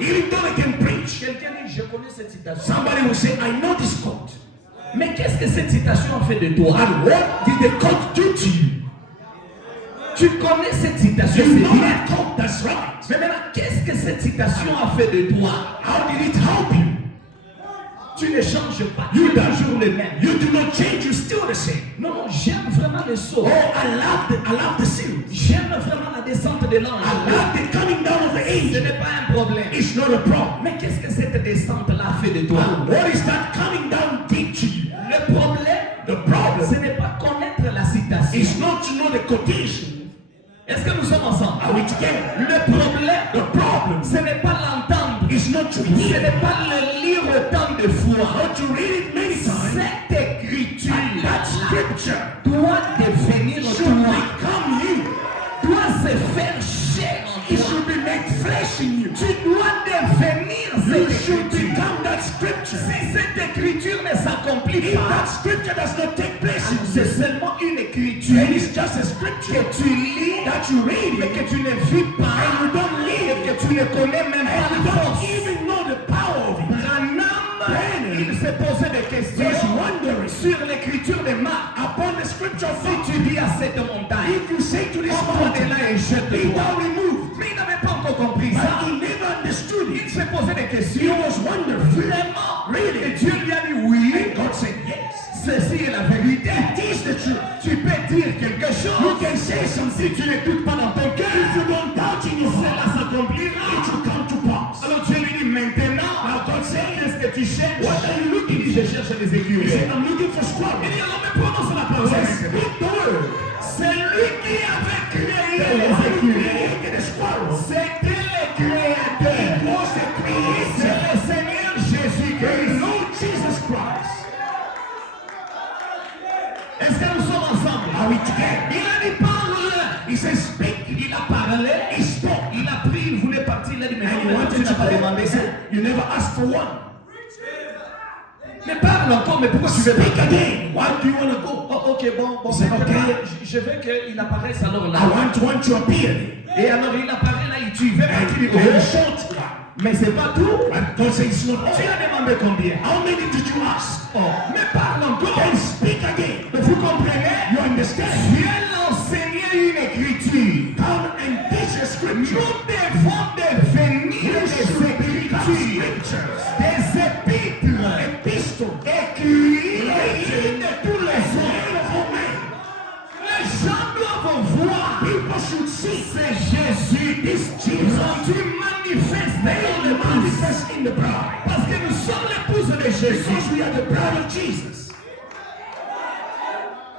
Even though they can preach, quelqu'un dit, je connais cette citation. somebody will say, I know this quote. Mais qu'est-ce que cette citation a fait de toi? And what did the quote do to you? Tu connais cette citation, You c'est know bien. that quote, that's right. Mais maintenant, qu'est-ce que cette citation a fait de toi? How did it help you? Tu ne changes pas. You Tu es toujours le même. You do not change, you're still the same. Non, j'aime vraiment le saut. Oh, I love the series. J'aime vraiment la descente de l'ange. I love the coming down of the Ce angel. n'est pas un problème. It's not a problem. Mais qu'est-ce que cette descente-là a fait de toi? And what is that coming down did to you? Le problème, The problem ce n'est pas connaître la citation. is not to know the quotation. Est-ce que nous sommes ensemble? Are we together? Le problème, The problem ce n'est pas l'entendre. is not to Ce hear, n'est pas le lire autant de fois. but to read it many times. Cette écriture And that scripture doit devenir should toi. become you. Doit se faire chair en It toi. should be made flesh in you. Tu dois devenir You cette should écriture. become that scripture. Si cette écriture ne s'accomplit If that pas, scripture does not take place in c'est you, seulement une écriture then it's just a scripture que tu lis, that you read mais it, que tu ne vis pas, and you don't live et que tu ne connais même and pas you la don't force. even know the power of it. Branham, il s'est posé des questions He's wondering sur l'écriture de Marc. upon the scripture of Si God. tu dis à cette montagne, If you say to this prends de mountain, là et be jette-toi. thou removed, Mais il n'avait pas encore compris but ça. he never understood Il it. s'est posé des He questions. was wonderful. Vraiment, Really? et Dieu lui a dit oui. And God said, yes, Ceci est la vérité. it is the truth. Tu peux dire quelque You chose. can say something. Si tu n'écoutes pas dans ton If cœur, you don't doubt in your cela heart, s'accomplira. it will come to pass. Alors Dieu lui dit maintenant, Now God said, qu'est-ce que tu cherches? what are you Il looking dit, for? je cherche des He écureuils. said, I'm looking for Il squirrels. dit, alors mais prononce la He parole. said, speak the word. C'est lui qui avait créé The les one who écureuils. created the squirrels. C'était le créateur. It was the C'est creator. le Seigneur The Jésus-Christ. Lord Jesus Christ. Est-ce que nous sommes ensemble? Are we together? Il a dit parle. He said, speak. Il a parlé. He spoke. Il a pris, il voulait partir. Il a dit, mais And non, he mais wanted tu to n'as pas go. demandé He ça. said, you never asked for one. Mais parle encore, mais pourquoi tu veux Speak pas? again. Why do you want to go? Oh, ok, bon, C'est maintenant, ok. je veux qu'il apparaisse alors là. I want to appear. Et alors il apparaît là, il tue. Il veut And partir. he will shout. Mais c'est pas tout. But God says it's not Tu all. as demandé combien? How many did you ask? Oh, mais parle encore. Then speak again. Vous comprenez? You understand? Viens enseigner une écriture. Come and teach a scripture. Nous devons devenir You des should become écritures, scriptures. des épîtres, Epistles. écrits de tous les hommes. Of all men. Les gens doivent voir. People should see. C'est Jésus, This Jesus. rendu manifeste They dans are le the monde. manifest in the bride. Parce que nous sommes l'épouse de Jésus. Because we are the bride of Jesus.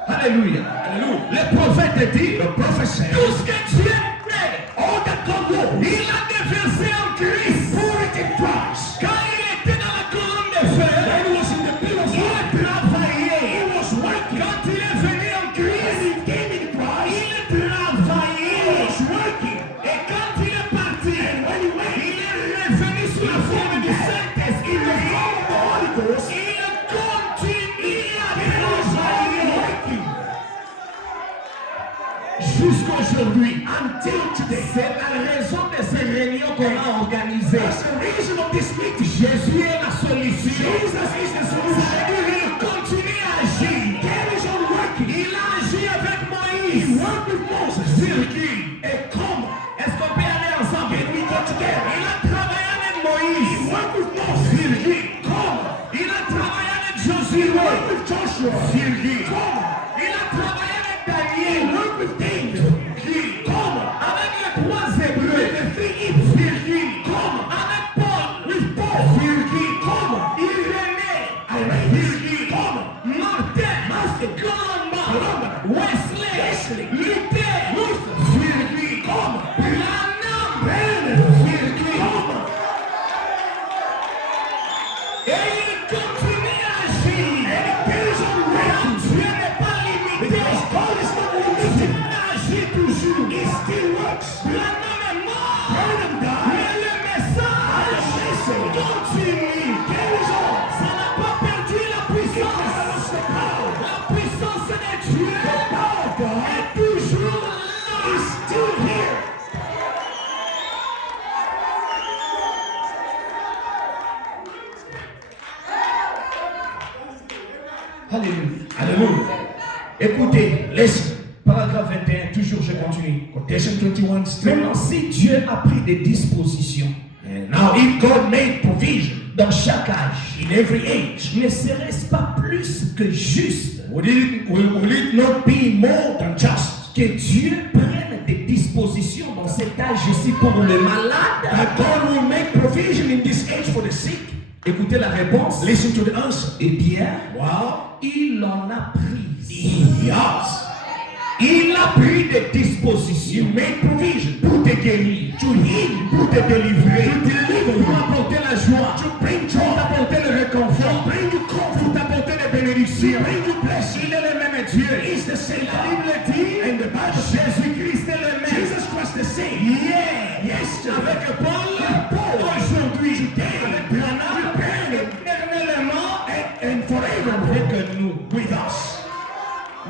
Alléluia. Hallelujah. Le prophète dit, The prophet said, tout ce que Dieu fait, all that God wants, il a déversé en Christ. pour it in Christ. Quand il était dans la colonne de feu, When he was in the pillar of il a fire, travaillé. he was working. Quand il est venu en When Christ, he came in Christ, il a he travaillé. was working. Et quand il est parti, And when he went, il est revenu sous la forme du in the Saint-Esprit. form of the Holy Ghost, Il a continué à he was travailler working jusqu'aujourd'hui. until today. C'est la raison de ces réunions qu'on a organisées. That's the reason of this meeting. Jésus est la solution. Jesus is the solution. C'est-à-dire, il continue à agir. Carries on working. Il a agi avec He Moïse. worked with Moses. Virgule. A comma. Est-ce qu'on peut aller ensemble? Can we go together? Il a travaillé avec He Moïse. worked with Moses. Virgule. Comma. Il a travaillé avec He Josué. worked with Joshua. Virgule. Comma. Il a travaillé avec He Daniel. worked with David. Virgule. still works. Branham est mort. Branham died. Mais le message continue. Ça n'a pas perdu la puissance. La puissance de Dieu est toujours là. Is still here. Alléluia. Hallelujah. Écoutez, listen. Paragraphe 21, toujours je continue. Quotation 21 still. Maintenant, si Dieu a pris des dispositions And now if God made provision dans chaque âge, in every age, ne serait-ce pas plus que juste will it not be more than just que Dieu prenne des dispositions dans cet âge-ci pour le malade? that God will make provision in this age for the sick? Écoutez la réponse. Listen to the answer. Eh bien, Wow. il en a pris. Yes. Il a pris des dispositions You made provision pour te guérir, to heal, pour te délivrer, to deliver pour you, apporter la joie, to bring pour joy, t'apporter le réconfort, to bring you comfort, pour t'apporter des to bénédictions. bring you blessing. Il est le même Dieu. He's the same La God. Bible dit, And the Bible says Jésus-Christ est le même. Jesus Christ the same. Hier, Yesterday, avec Paul, aujourd'hui, today, avec Branham, éternellement and forever avec nous. with us.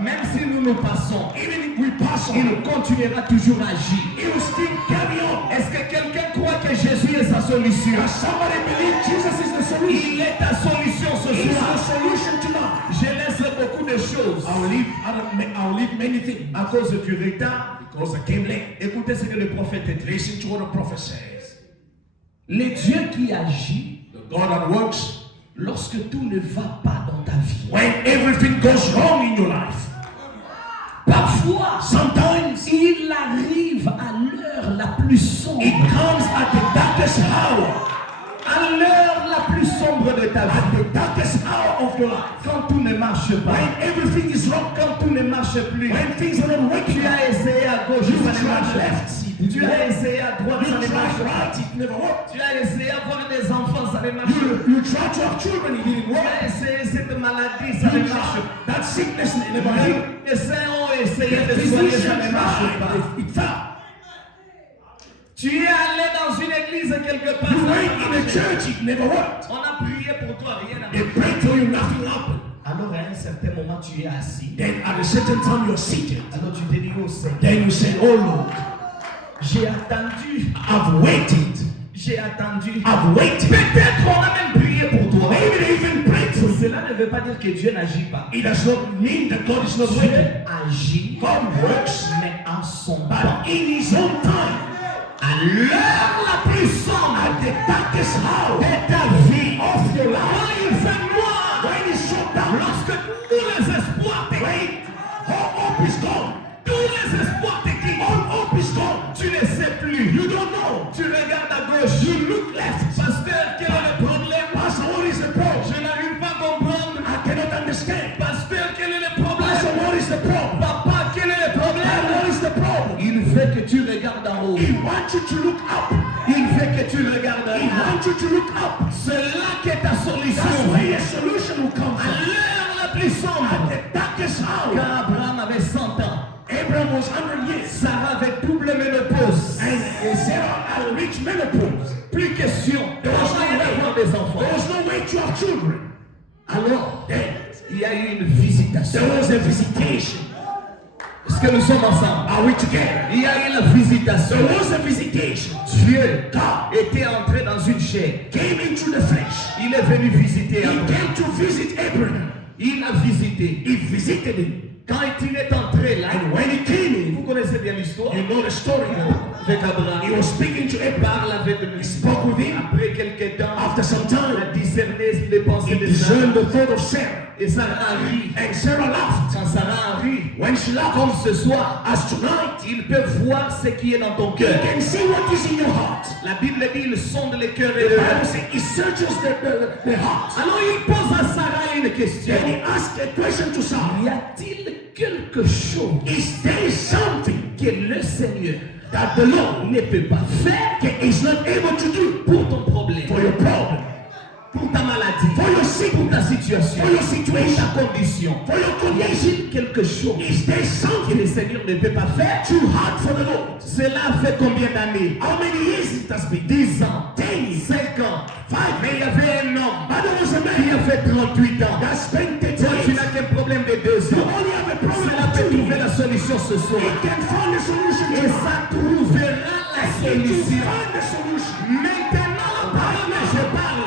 Même si nous nous passons, Even if we pass il on, continuera toujours à agir. it will still carry on. Est-ce que quelqu'un croit que Jésus est sa solution? Does somebody believe Jesus is the solution? Il est ta solution ce He's soir. the solution tonight. Je laisse beaucoup de choses I'll leave many things à cause du retard. because I came late. Écoutez ce que le prophète dit. Listen to what the prophet says. Le Dieu qui agit The God that works lorsque tout ne va pas dans ta vie. when everything goes wrong in your life. Parfois, Sometimes il arrive à l'heure la plus sombre. it comes at the darkest hour. À l'heure la plus sombre de ta At vie. the darkest hour of your life. Quand tout ne marche pas. When everything is wrong. Quand tout ne marche plus. When things are not working. Tu as essayé à gauche, You ça ne tried marche left, pas. it Tu as essayé à droite, You ça ne marche tried pas. right, it never worked. Tu as essayé d'avoir des enfants, ça ne marche pas. You tried to have children, it didn't Tu work. as essayé cette maladie, ça You ne marche tried pas. that sickness, it never healed. Les médecins ont essayé The de soigner, physician ça ne marche pas. tried, it fell. Tu es allé dans une église quelque part, You ça went ne in marche a pas. church, it never worked. On a prié pour toi, rien n'a They marché. prayed for you, nothing happened. Alors à un certain moment, tu es assis. Then at a certain time you're seated. Alors tu te dis au Seigneur, Then you say, oh Lord, j'ai attendu, I've waited. j'ai attendu. I've waited. Peut-être on a même prié pour toi. Maybe they even prayed for you. Cela ne veut pas dire que Dieu n'agit pas. It does not mean that God is not Dieu working. agit, God works, mais en son temps. but in His own time. À l'heure la plus sombre At the darkest hour de ta vie, of your life. quand il fait noir, When it's so dark, lorsque tous les espoirs te when quittent, all hope is gone, tous les espoirs te quittent, all hope is gone. tu ne sais plus. You don't know. Tu regardes à gauche, You look left. pasteur, quel est le problème? Pastor, what is the problem? Je n'arrive pas à comprendre. I cannot understand. Pasteur, quel est le Pastor, problème? what is the problem? Papa, quel est le And problème? what is the problem? Il veut que tu regardes en haut. He wants you to look up. Il veut que tu regardes He en bas. wants you to look up. C'est là qu'est ta That's solution. where your solution will come À from. l'heure la plus sombre, At the darkest hour, quand Abraham avait 100 ans, Abraham was 100 years. Sarah avait double ménopause. And Sarah had reached menopause. Plus question. There was no Moyen d'avoir way. des enfants. There was no way to have children. Alors, Then il y a eu une visitation. there was a visitation. Est-ce que nous sommes ensemble? Are we together? Il y a eu la visitation. There was a visitation. Dieu God était entré dans une chair. came into the flesh. Il est venu visiter He Abraham. came to visit Abraham. Il a visité. He visited him. Quand il est entré là, And when he came in, vous connaissez bien l'histoire, you know the story. avec He Abraham, was speaking to Abraham. parle avec He lui. spoke with him. Après quelques temps, After some il time, a discerné les pensées he de discerned Sarah. the thought of Sarah. Et Sarah a ri. And Sarah laughed. Quand Sarah a ri, When she laughed, comme ce soir, as tonight, il peut voir ce qui est dans ton you cœur. can see what is in your heart. La Bible dit, il sonde les cœurs et The les Bible lèvres. says he searches the heart. Alors il pose à Sarah une question. Then he asked a question to Sarah. Y a-t-il quelque chose Is there something que le Seigneur that the Lord ne peut pas faire is not able to do pour ton problème? for your problem? pour ta maladie, for your sickness, pour ta situation, for your pour situation, ta condition. for your Y condition. a-t-il quelque chose Is there que something le Seigneur ne peut pas faire? too hard for the Lord? Cela fait combien d'années? How many years it has been? 10 ans, 10, 5 ans. 5. Mais il y avait un homme But there was a qui a man fait 38 ans. that spent 30 Toi, tu years. n'as qu'un problème de 2 You ans. only have a problem Cela of peut 2 trouver years. la solution ce soir. It can find a solution Et to ça trouvera la It will solution. find a solution. Maintenant, pendant que je parle,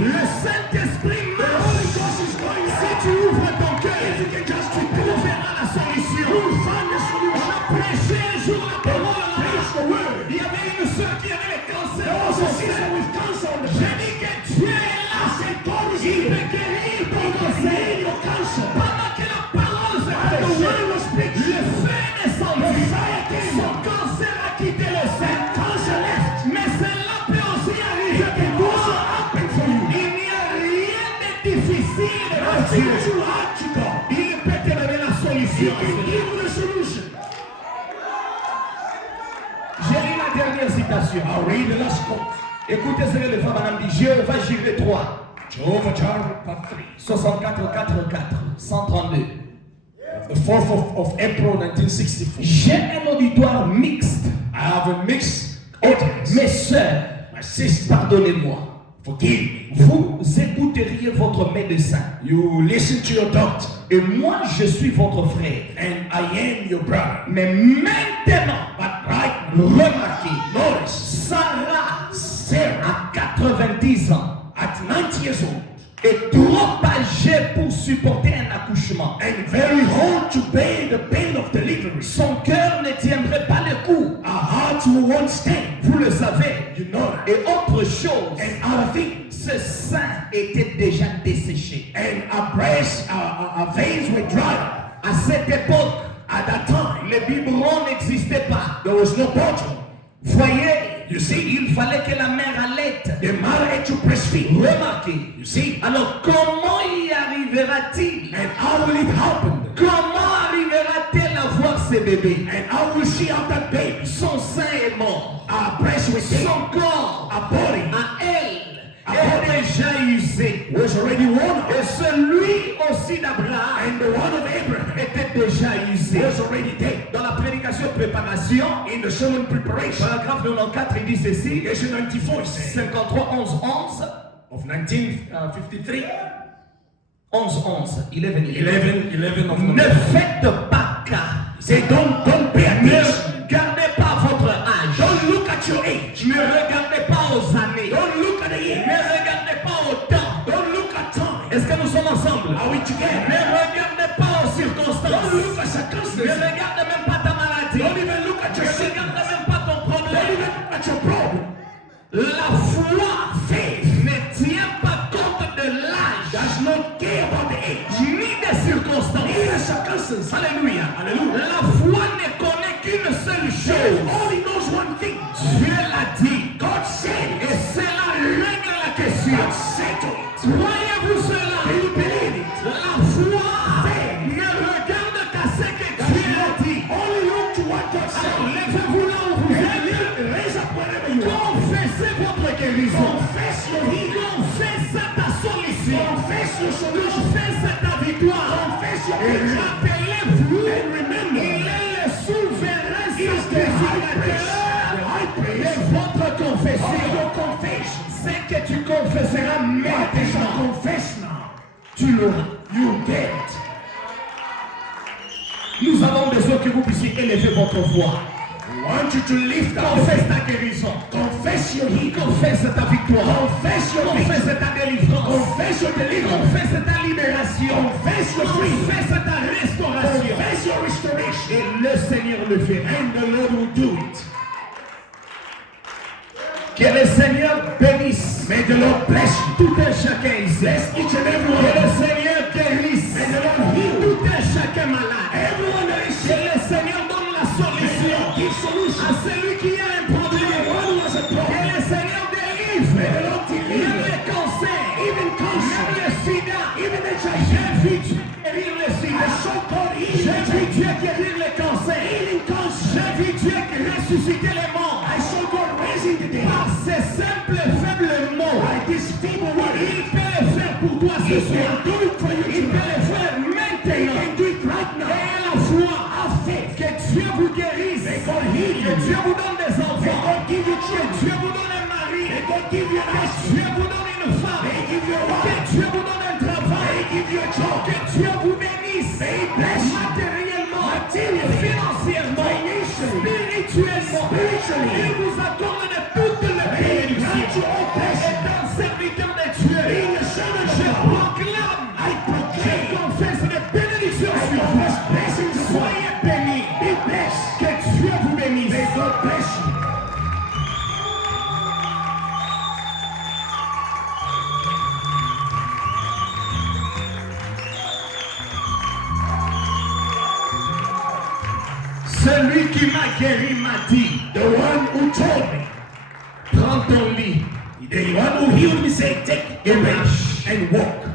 le Saint-Esprit The Holy marche. Ghost is going Si out. tu ouvres ton cœur, If you can just tu trouveras la solution. you will find a On solution. a prêché un jour la parole là-bas. Preach the word. Il y avait une sœur qui avait le cancer. There was a sister with cancer on the J'ai bed. dit que Dieu est là. I said, God is Il here. peut guérir ton He can cancer. heal your cancer. Pendant que la parole se While the prêchait, word was preached, le feu est descendu. the fire came. Son cancer a quitté le sein. Cancer left. Mais cela peut aussi It arriver can pour also toi. happen for you. Il n'y a rien de difficile devant Nothing Dieu. too hard to God. Il peut te donner la He solution. can give you the solution. J'ai lu la dernière citation. I'll read the last quote. Écoutez ce que le frère Madame dit. Jéhovah Jireh 3. Jehovah Jireh, part 3. 64 4 4 132. The 4th of April 1964. J'ai un auditoire mixte. I have a mixed audience. Mes sœurs, My sister, pardonnez-moi. forgive me. Vous écouteriez votre médecin. You listen to your doctor, Et moi, je suis votre frère. and I am your brother. Mais maintenant, But right now, remarquez, notice, Sarah, à 90 ans, at 90 years old, est trop âgée pour supporter un accouchement. and very old to bear the pain of delivery. Son cœur ne tiendrait pas le coup. Our hearts won't stand. Vous le savez. You know that. Et autre chose, And other things. ce sein était déjà desséché. And our breasts, our veins were dry. À cette époque, At that time, le biberon n'existait pas. there was no bottle. Voyez, You see, il fallait que la mère allaite. the mother had to breastfeed. Remarquez. You see, Alors comment y arrivera-t-il? and how will it happen? Comment arrivera-t-elle à voir ses bébés? And how will she have that baby? Son sein est mort. Our breast was dead. Son corps, Our body à elle, est déjà usé. was already worn out. Et celui aussi d'Abraham And the one of Abraham était déjà usé. was already dead. Dans la prédication préparation, In the sermon preparation, paragraphe 94, il dit ceci, verse 94 says, 53, 11, 11, of 1953, 11, 11, il est venu. 11 of Ne November. faites pas cas. Say, don't pay Ne attention. regardez pas votre âge. Don't look at your age. Ne regardez pas aux années. Don't look at the Ne years. regardez pas au temps. Don't look at time. Est-ce que nous sommes ensemble? Are we Ne together? regardez pas aux Don't circonstances. look at Ne circumstances. regardez même pas ta maladie. Don't even look at Ne your regardez sickness. même pas ton Don't problème. even look at your problem. La foi, faith, ne tient pas compte de l'âge, Does not care about the age. ni des circonstances. In the circumstances. Alléluia. Hallelujah. La foi ne connaît qu'une seule chose. Only knows one thing. Dieu l'a dit. God said Et it. cela règle la question. God settled it. Croyez-vous cela? Do you believe it? La foi ne regarde qu'à ce que Dieu a dit. Only look to what God Alors said. levez-vous là où vous êtes. Raise up wherever you are. Confessez votre guérison. Confess your healing. Confessez ta solution. Confess your solution. Confessez ta victoire. Confess your Et victory. rappelez-vous, And remember, il est le souverain He is the high priest. sacrificateur The high de priest votre of confession. your confession. C'est que tu confesseras What is your maintenant. confess now? Tu l'auras. You get it. Nous avons besoin que vous puissiez élever votre voix. We want you to lift up. Confesse ta guérison. Confess your healing. Confesse ta victoire. Confess your Confesse victory. ta délivrance. Confess your deliverance. Confesse ta libération. Confess your freedom. Confesse ta restauration. Confess your restoration. Et le Seigneur le fait. And the Lord will do it. Que le Seigneur bénisse. May the Lord bless you. Tout un chacun ici. Bless each and every Que le one. Seigneur guérisse. May the Lord heal Tout un chacun malade. everyone that is Que sick. le Seigneur donne la solution Give solution. à celui qui a un problème. One who has a Que problem. le Seigneur délivre. May the Lord Même deliver. le cancer. Even Même cancer. le sida. Even HIV. J'ai vu Dieu guérir le sida. I so called healing. J'ai vu Dieu guérir le cancer. Healing cancer. J'ai vu Dieu ressusciter les morts. I saw God raising the dead. Par ces simples faibles mots, By this feeble word, il besoins. Il peut le faire maintenant. Et à la foi, que Dieu vous guérisse, que Dieu vous donne des enfants, que Dieu vous donne un mari, que Dieu vous donne une femme, que Dieu vous donne un travail, que Dieu vous bénisse matériellement, financièrement, spirituellement. Il vous accorde de toutes les bénédictions. Étant serviteur de Dieu, je proclame, je confesse les bénédictions sur vous. Soyez bénis. Que Dieu vous bénisse. Celui qui m'a guéri m'a dit, The one who told me, prends ton lit the one who healed me said, take a bench and walk.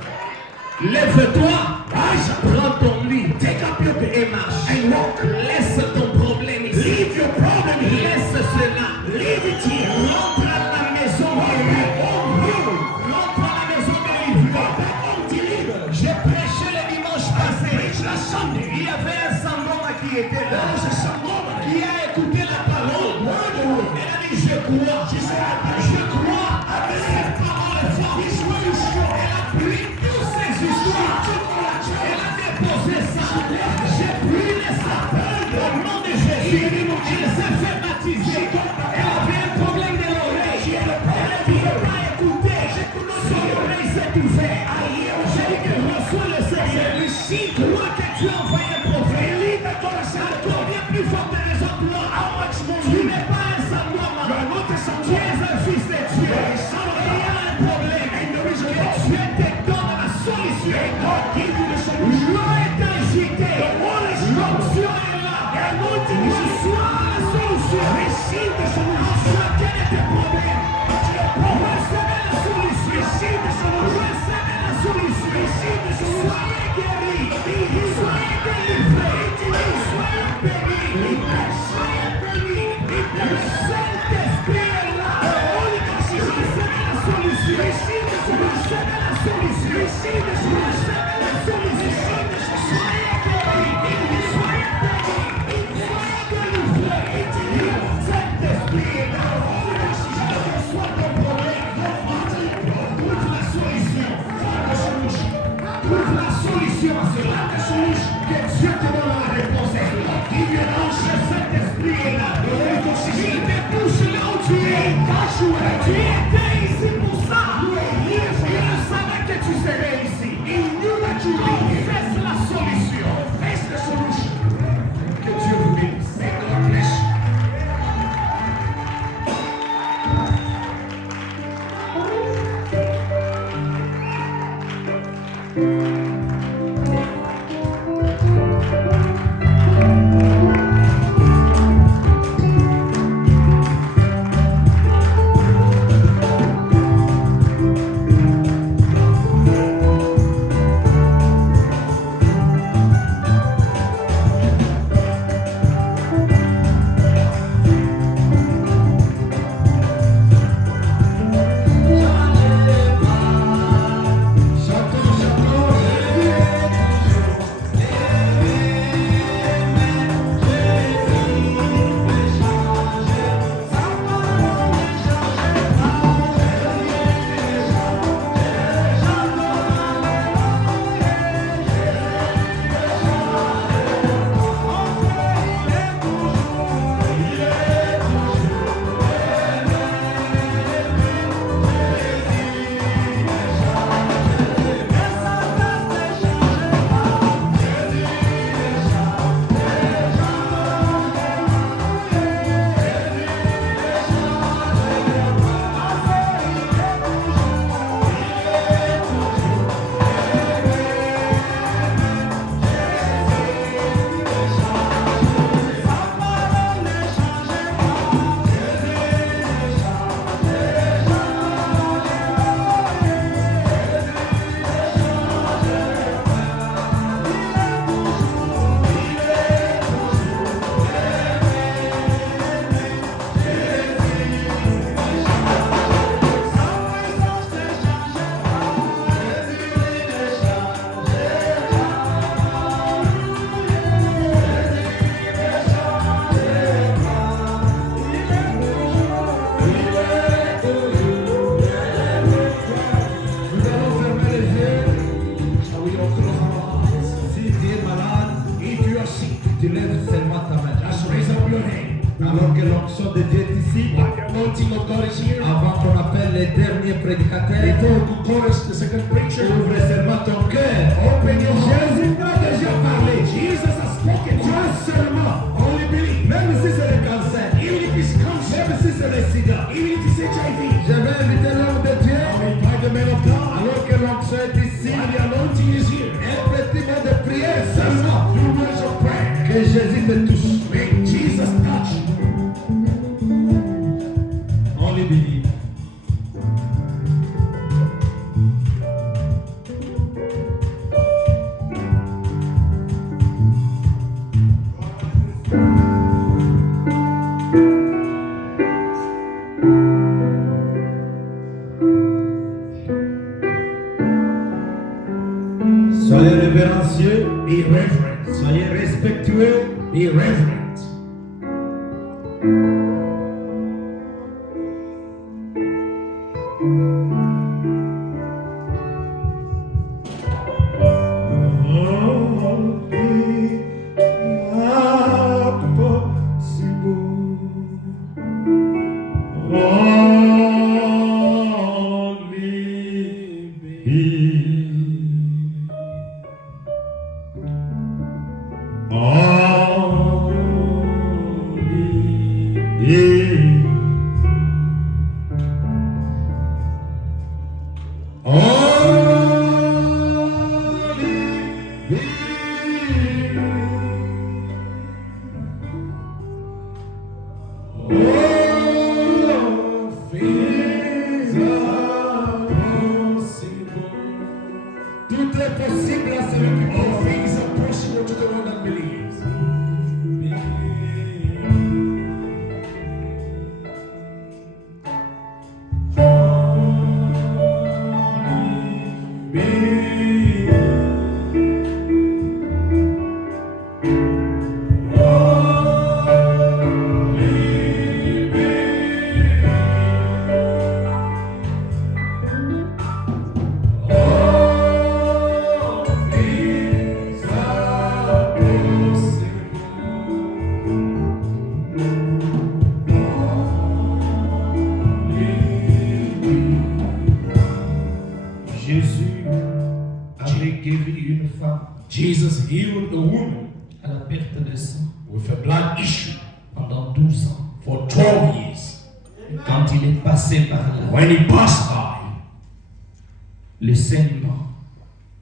Lève-toi, Rise up, prends ton lit take up your bed et marche. and walk. Laisse ton problème ici. Leave your problem here. Laisse cela. Leave it here. Rentre à la maison Go de back Dieu. home healed. Rentre à la maison de Go Dieu. back home delivered. J'ai prêché le dimanche passé. Preach last Sunday. Il y avait un sangoma qui était There là, was a Sangoma qui a écouté la parole. Elle a dit, je crois. She said, Je crois. I believe. Cette parole est forte. His word is strong. Elle a pris toutes ses histoires. Elle a déposé ça. J'ai pris les sapins au nom de Jésus. Elle s'est fait baptiser. Elle avait un problème de l'oreille. Elle ne pouvait pas écouter. Son oreille s'est ouverte. J'ai dit que reçois le Seigneur. Crois que tu as envoyé un prophète. Encore bien plus forte raison pour moi. Tu n'es pas un sangoma. Tu es un fils de Dieu. Et il y a un problème. Que Dieu te donne la solution. L'eau est agitée. L'onction est là. Reçois la solution. Reçois quel est tes problèmes. Recevez la solution. Recevez la solution. Soyez guéris. Soyez délivrés. Soyez bénis. Soyez bénis. Le Saint-Esprit est là. Recevez la solution. Recevez la solution. Recevez la solution. Soyez guéris. Soyez bénis. Soyez délivrés. Saint-Esprit Alors que l'onction de Dieu est ici, anointing of God is here. avant qu'on appelle les derniers prédicateurs, Before we call us the second preacher, ouvre seulement ton cœur. open your heart. Jésus t'a déjà parlé. Jesus has spoken. Crois seulement. Only believe. Même si c'est le cancer, Even if it's cancer, même si c'est le sida, even if it's HIV, je vais inviter l'homme de Dieu. I invite the man of God. Alors que l'onction est ici, While the anointing is here, un petit mot de prière seulement. few words of prayer. Que Jésus te touche. May Jesus touch you. Only believe. Soyez révérencieux, Be reverent. soyez respectueux. Be reverent. Tout est possible à celui qui All croit. things are possible to the one that believes. Jésus avait guéri une femme Jesus healed a woman à la perte de sang with a blood issue pendant 12 ans. for 12 years. Et quand il est passé par là, When he passed by, le saignement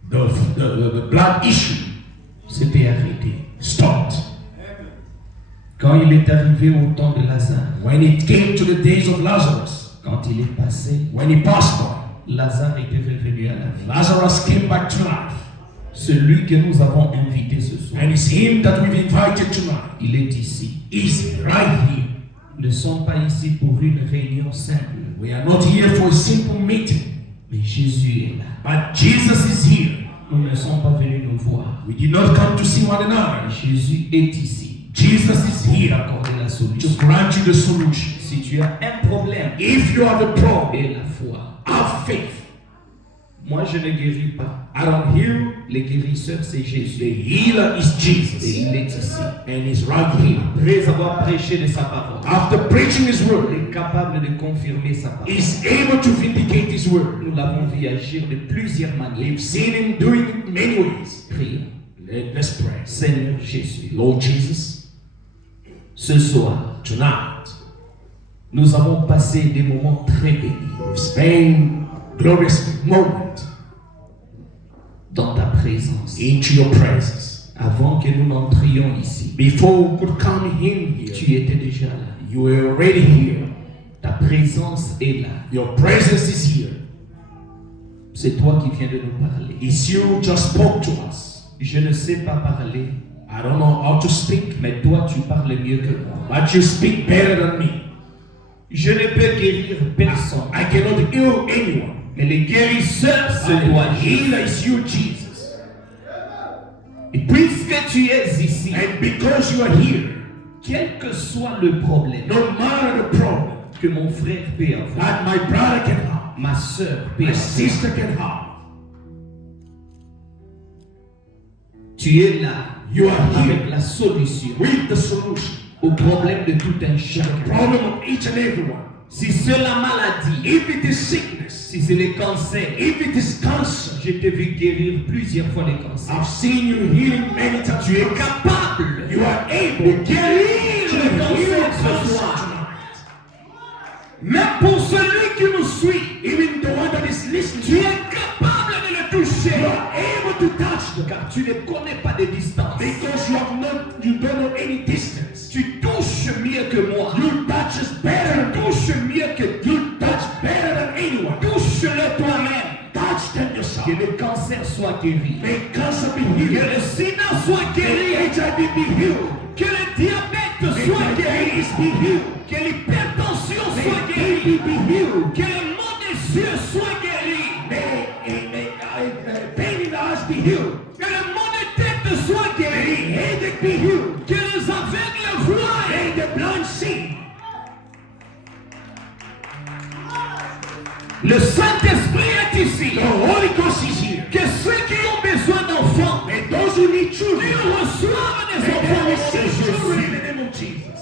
the blood issue s'était arrêté. stopped. Quand il est arrivé au temps de Lazare, When it came to the days of Lazarus, quand il est passé, when he passed by, Lazare était revenu à la vie. Lazarus came back to life. Celui que nous avons invité ce soir, And it's him that we've invited tonight. il est ici. He's right here. Nous ne sommes pas ici pour une réunion simple, We are not here for a simple meeting, mais Jésus est là. but Jesus is here. Nous ne sommes pas venus nous voir. We did not come to see one another. Jésus est ici Jesus is pour here accorder la to solution. grant you the solution. Si tu as un problème If you have a problem, et la foi, have faith. moi je ne guéris pas. I don't heal. Les guérisseurs, c'est The Jésus. healer is Et Jesus, il est ici. and he's right here. Après avoir prêché de sa parole, After preaching his il word, est capable de confirmer sa parole. he's able to vindicate his word. Nous l'avons vu agir de plusieurs manières. We've seen him doing it many ways. Prions. Let's pray. Seigneur Jésus, Lord Jesus, ce soir, tonight, nous avons passé des moments très bénis we've spent glorious moment dans ta présence. into your presence. Avant que nous n'entrions ici, Before we could come in here, tu étais déjà là. you were already here. Ta présence est là. Your presence is here. C'est toi qui viens de nous parler. It's you who just spoke to us. Je ne sais pas parler, I don't know how to speak, mais toi tu parles mieux que moi. but you speak better than me. Je ne peux guérir personne, I cannot heal anyone. mais les guérisseurs se The doivent. healer is you, Jesus. Et puisque tu es ici, And because you are here, quel que soit le problème no matter the problem que mon frère peut avoir, that my brother can have, ma soeur peut my avoir, sister can have, tu es là you are avec here la solution. with the solution. au problème de tout un chacun. problem of each and everyone. Si c'est la maladie, If it is sickness, si c'est le cancer, if it is cancer, je t'ai vu guérir plusieurs fois les cancers. I've seen you healing many times. Tu es capable You are able de guérir to le heal cancer ce cancer soir. tonight. Même pour celui qui nous suit, Even the one that is listening, tu es capable de le toucher. you are able to touch them Car tu ne connais pas de distance. because you don't know any distance. Tu touches mieux que moi. You touch us better. Tu touches mieux que Dieu. You touch better than anyone. Touche-le toi-même. Touch them yourself. Que le cancer soit guéri. May cancer be Que healed. le sida soit May guéri. HIV be healed. Que le diabète May soit guéri. diabetes be healed. Que l'hypertension May soit baby guérie. be healed. Que le mot des cieux soit guéri. May pain in the eyes be healed. Que le mot de tête soit May guéri. headache be healed. Que les aveugles voient. May the blind see. Le Saint-Esprit est ici. The Holy Ghost is here. Que ceux qui ont besoin d'enfants, May those who need ils children, reçoivent des may enfants they au nom de receive children in Jésus. the name of Jesus.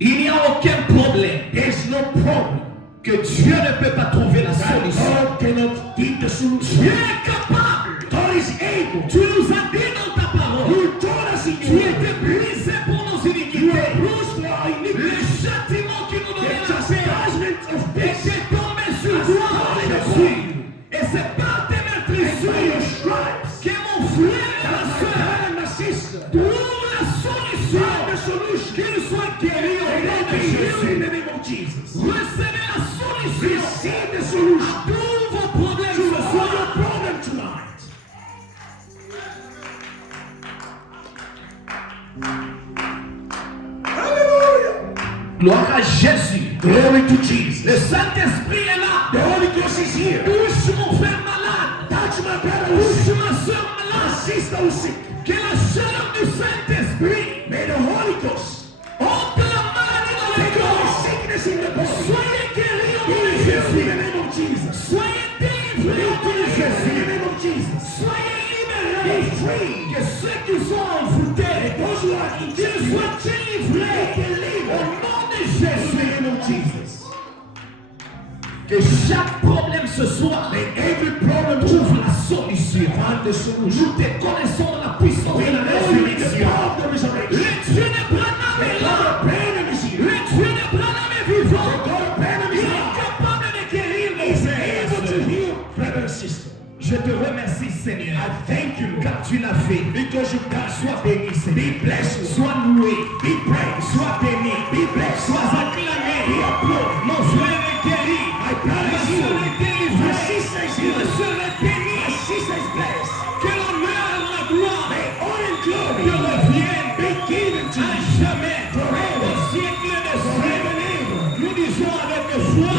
Il n'y a aucun problème There's no problem que Dieu ne peut pas trouver la that solution. God cannot give the Dieu solution. est capable. God is able. Tu nous as dit dans ta parole. You told us in Tu your étais word. brisé pour nos You iniquités. are bruised for our Le iniquities. châtiment qui nous The donnait la paix chastisement of peace. était tombé sur toi, Jésus. Et c'est par tes And by your meurtrissures stripes, que mon frère et ma my soeur brother and my sister, trouvent la solution. find the solution. Qu'ils soient guéris au May nom they de be healed in Jésus. the name of Jesus. Recevez la solution Receive the à solution tous vos problèmes to ce all soir. your problem tonight. Hallelujah. Gloire à Jésus. Glory to Jesus. Le Saint-Esprit est là. The Holy Ghost is here. Touche mon frère malade. Touch my brother who's Touche sick, ma soeur my malade. sister who's sick. Que la chaleur du Saint-Esprit May the Holy Ghost ôte la maladie dans le take away corps. sickness in the body. Soyez guéris au Be nom de healed in Jésus. the name of Jesus. Soyez délivrés Be au nom de healed in Jésus. the name of Jesus. Soyez Be libérés. free. Que ceux qui sont envoûtés, Those who are in qu'ils jail, soient délivrés au nom de Jésus. in the name of Jesus. Que chaque problème ce soir May every problem trouve la solution. find the solution. Nous te connaissons dans la puissance We de la know you in the résurrection. power of the resurrection. Le Dieu de Branham The est God là. of Branham is here. Le Dieu de Branham est vivant. The God of Branham Il is est here. capable de guérir nos He's frères et able to sœurs. heal brother and sister. Je te remercie, Seigneur, I thank you, Lord, car tu l'as fait. because you got Sois béni, Seigneur. Be blessed. Sois loué. Be praised. Sois béni. Be blessed. Sois acclamé. Be applauded. Mon frère est guéri. My brother Ma is soeur healed. est délivrée. My sister is Ma healed. soeur est bénie. My sister is blessed. Que l'honneur et la gloire May all in te glory reviennent be given to à you jamais, forever, au siècle des forever siècles. and ever. Nous disons avec foi,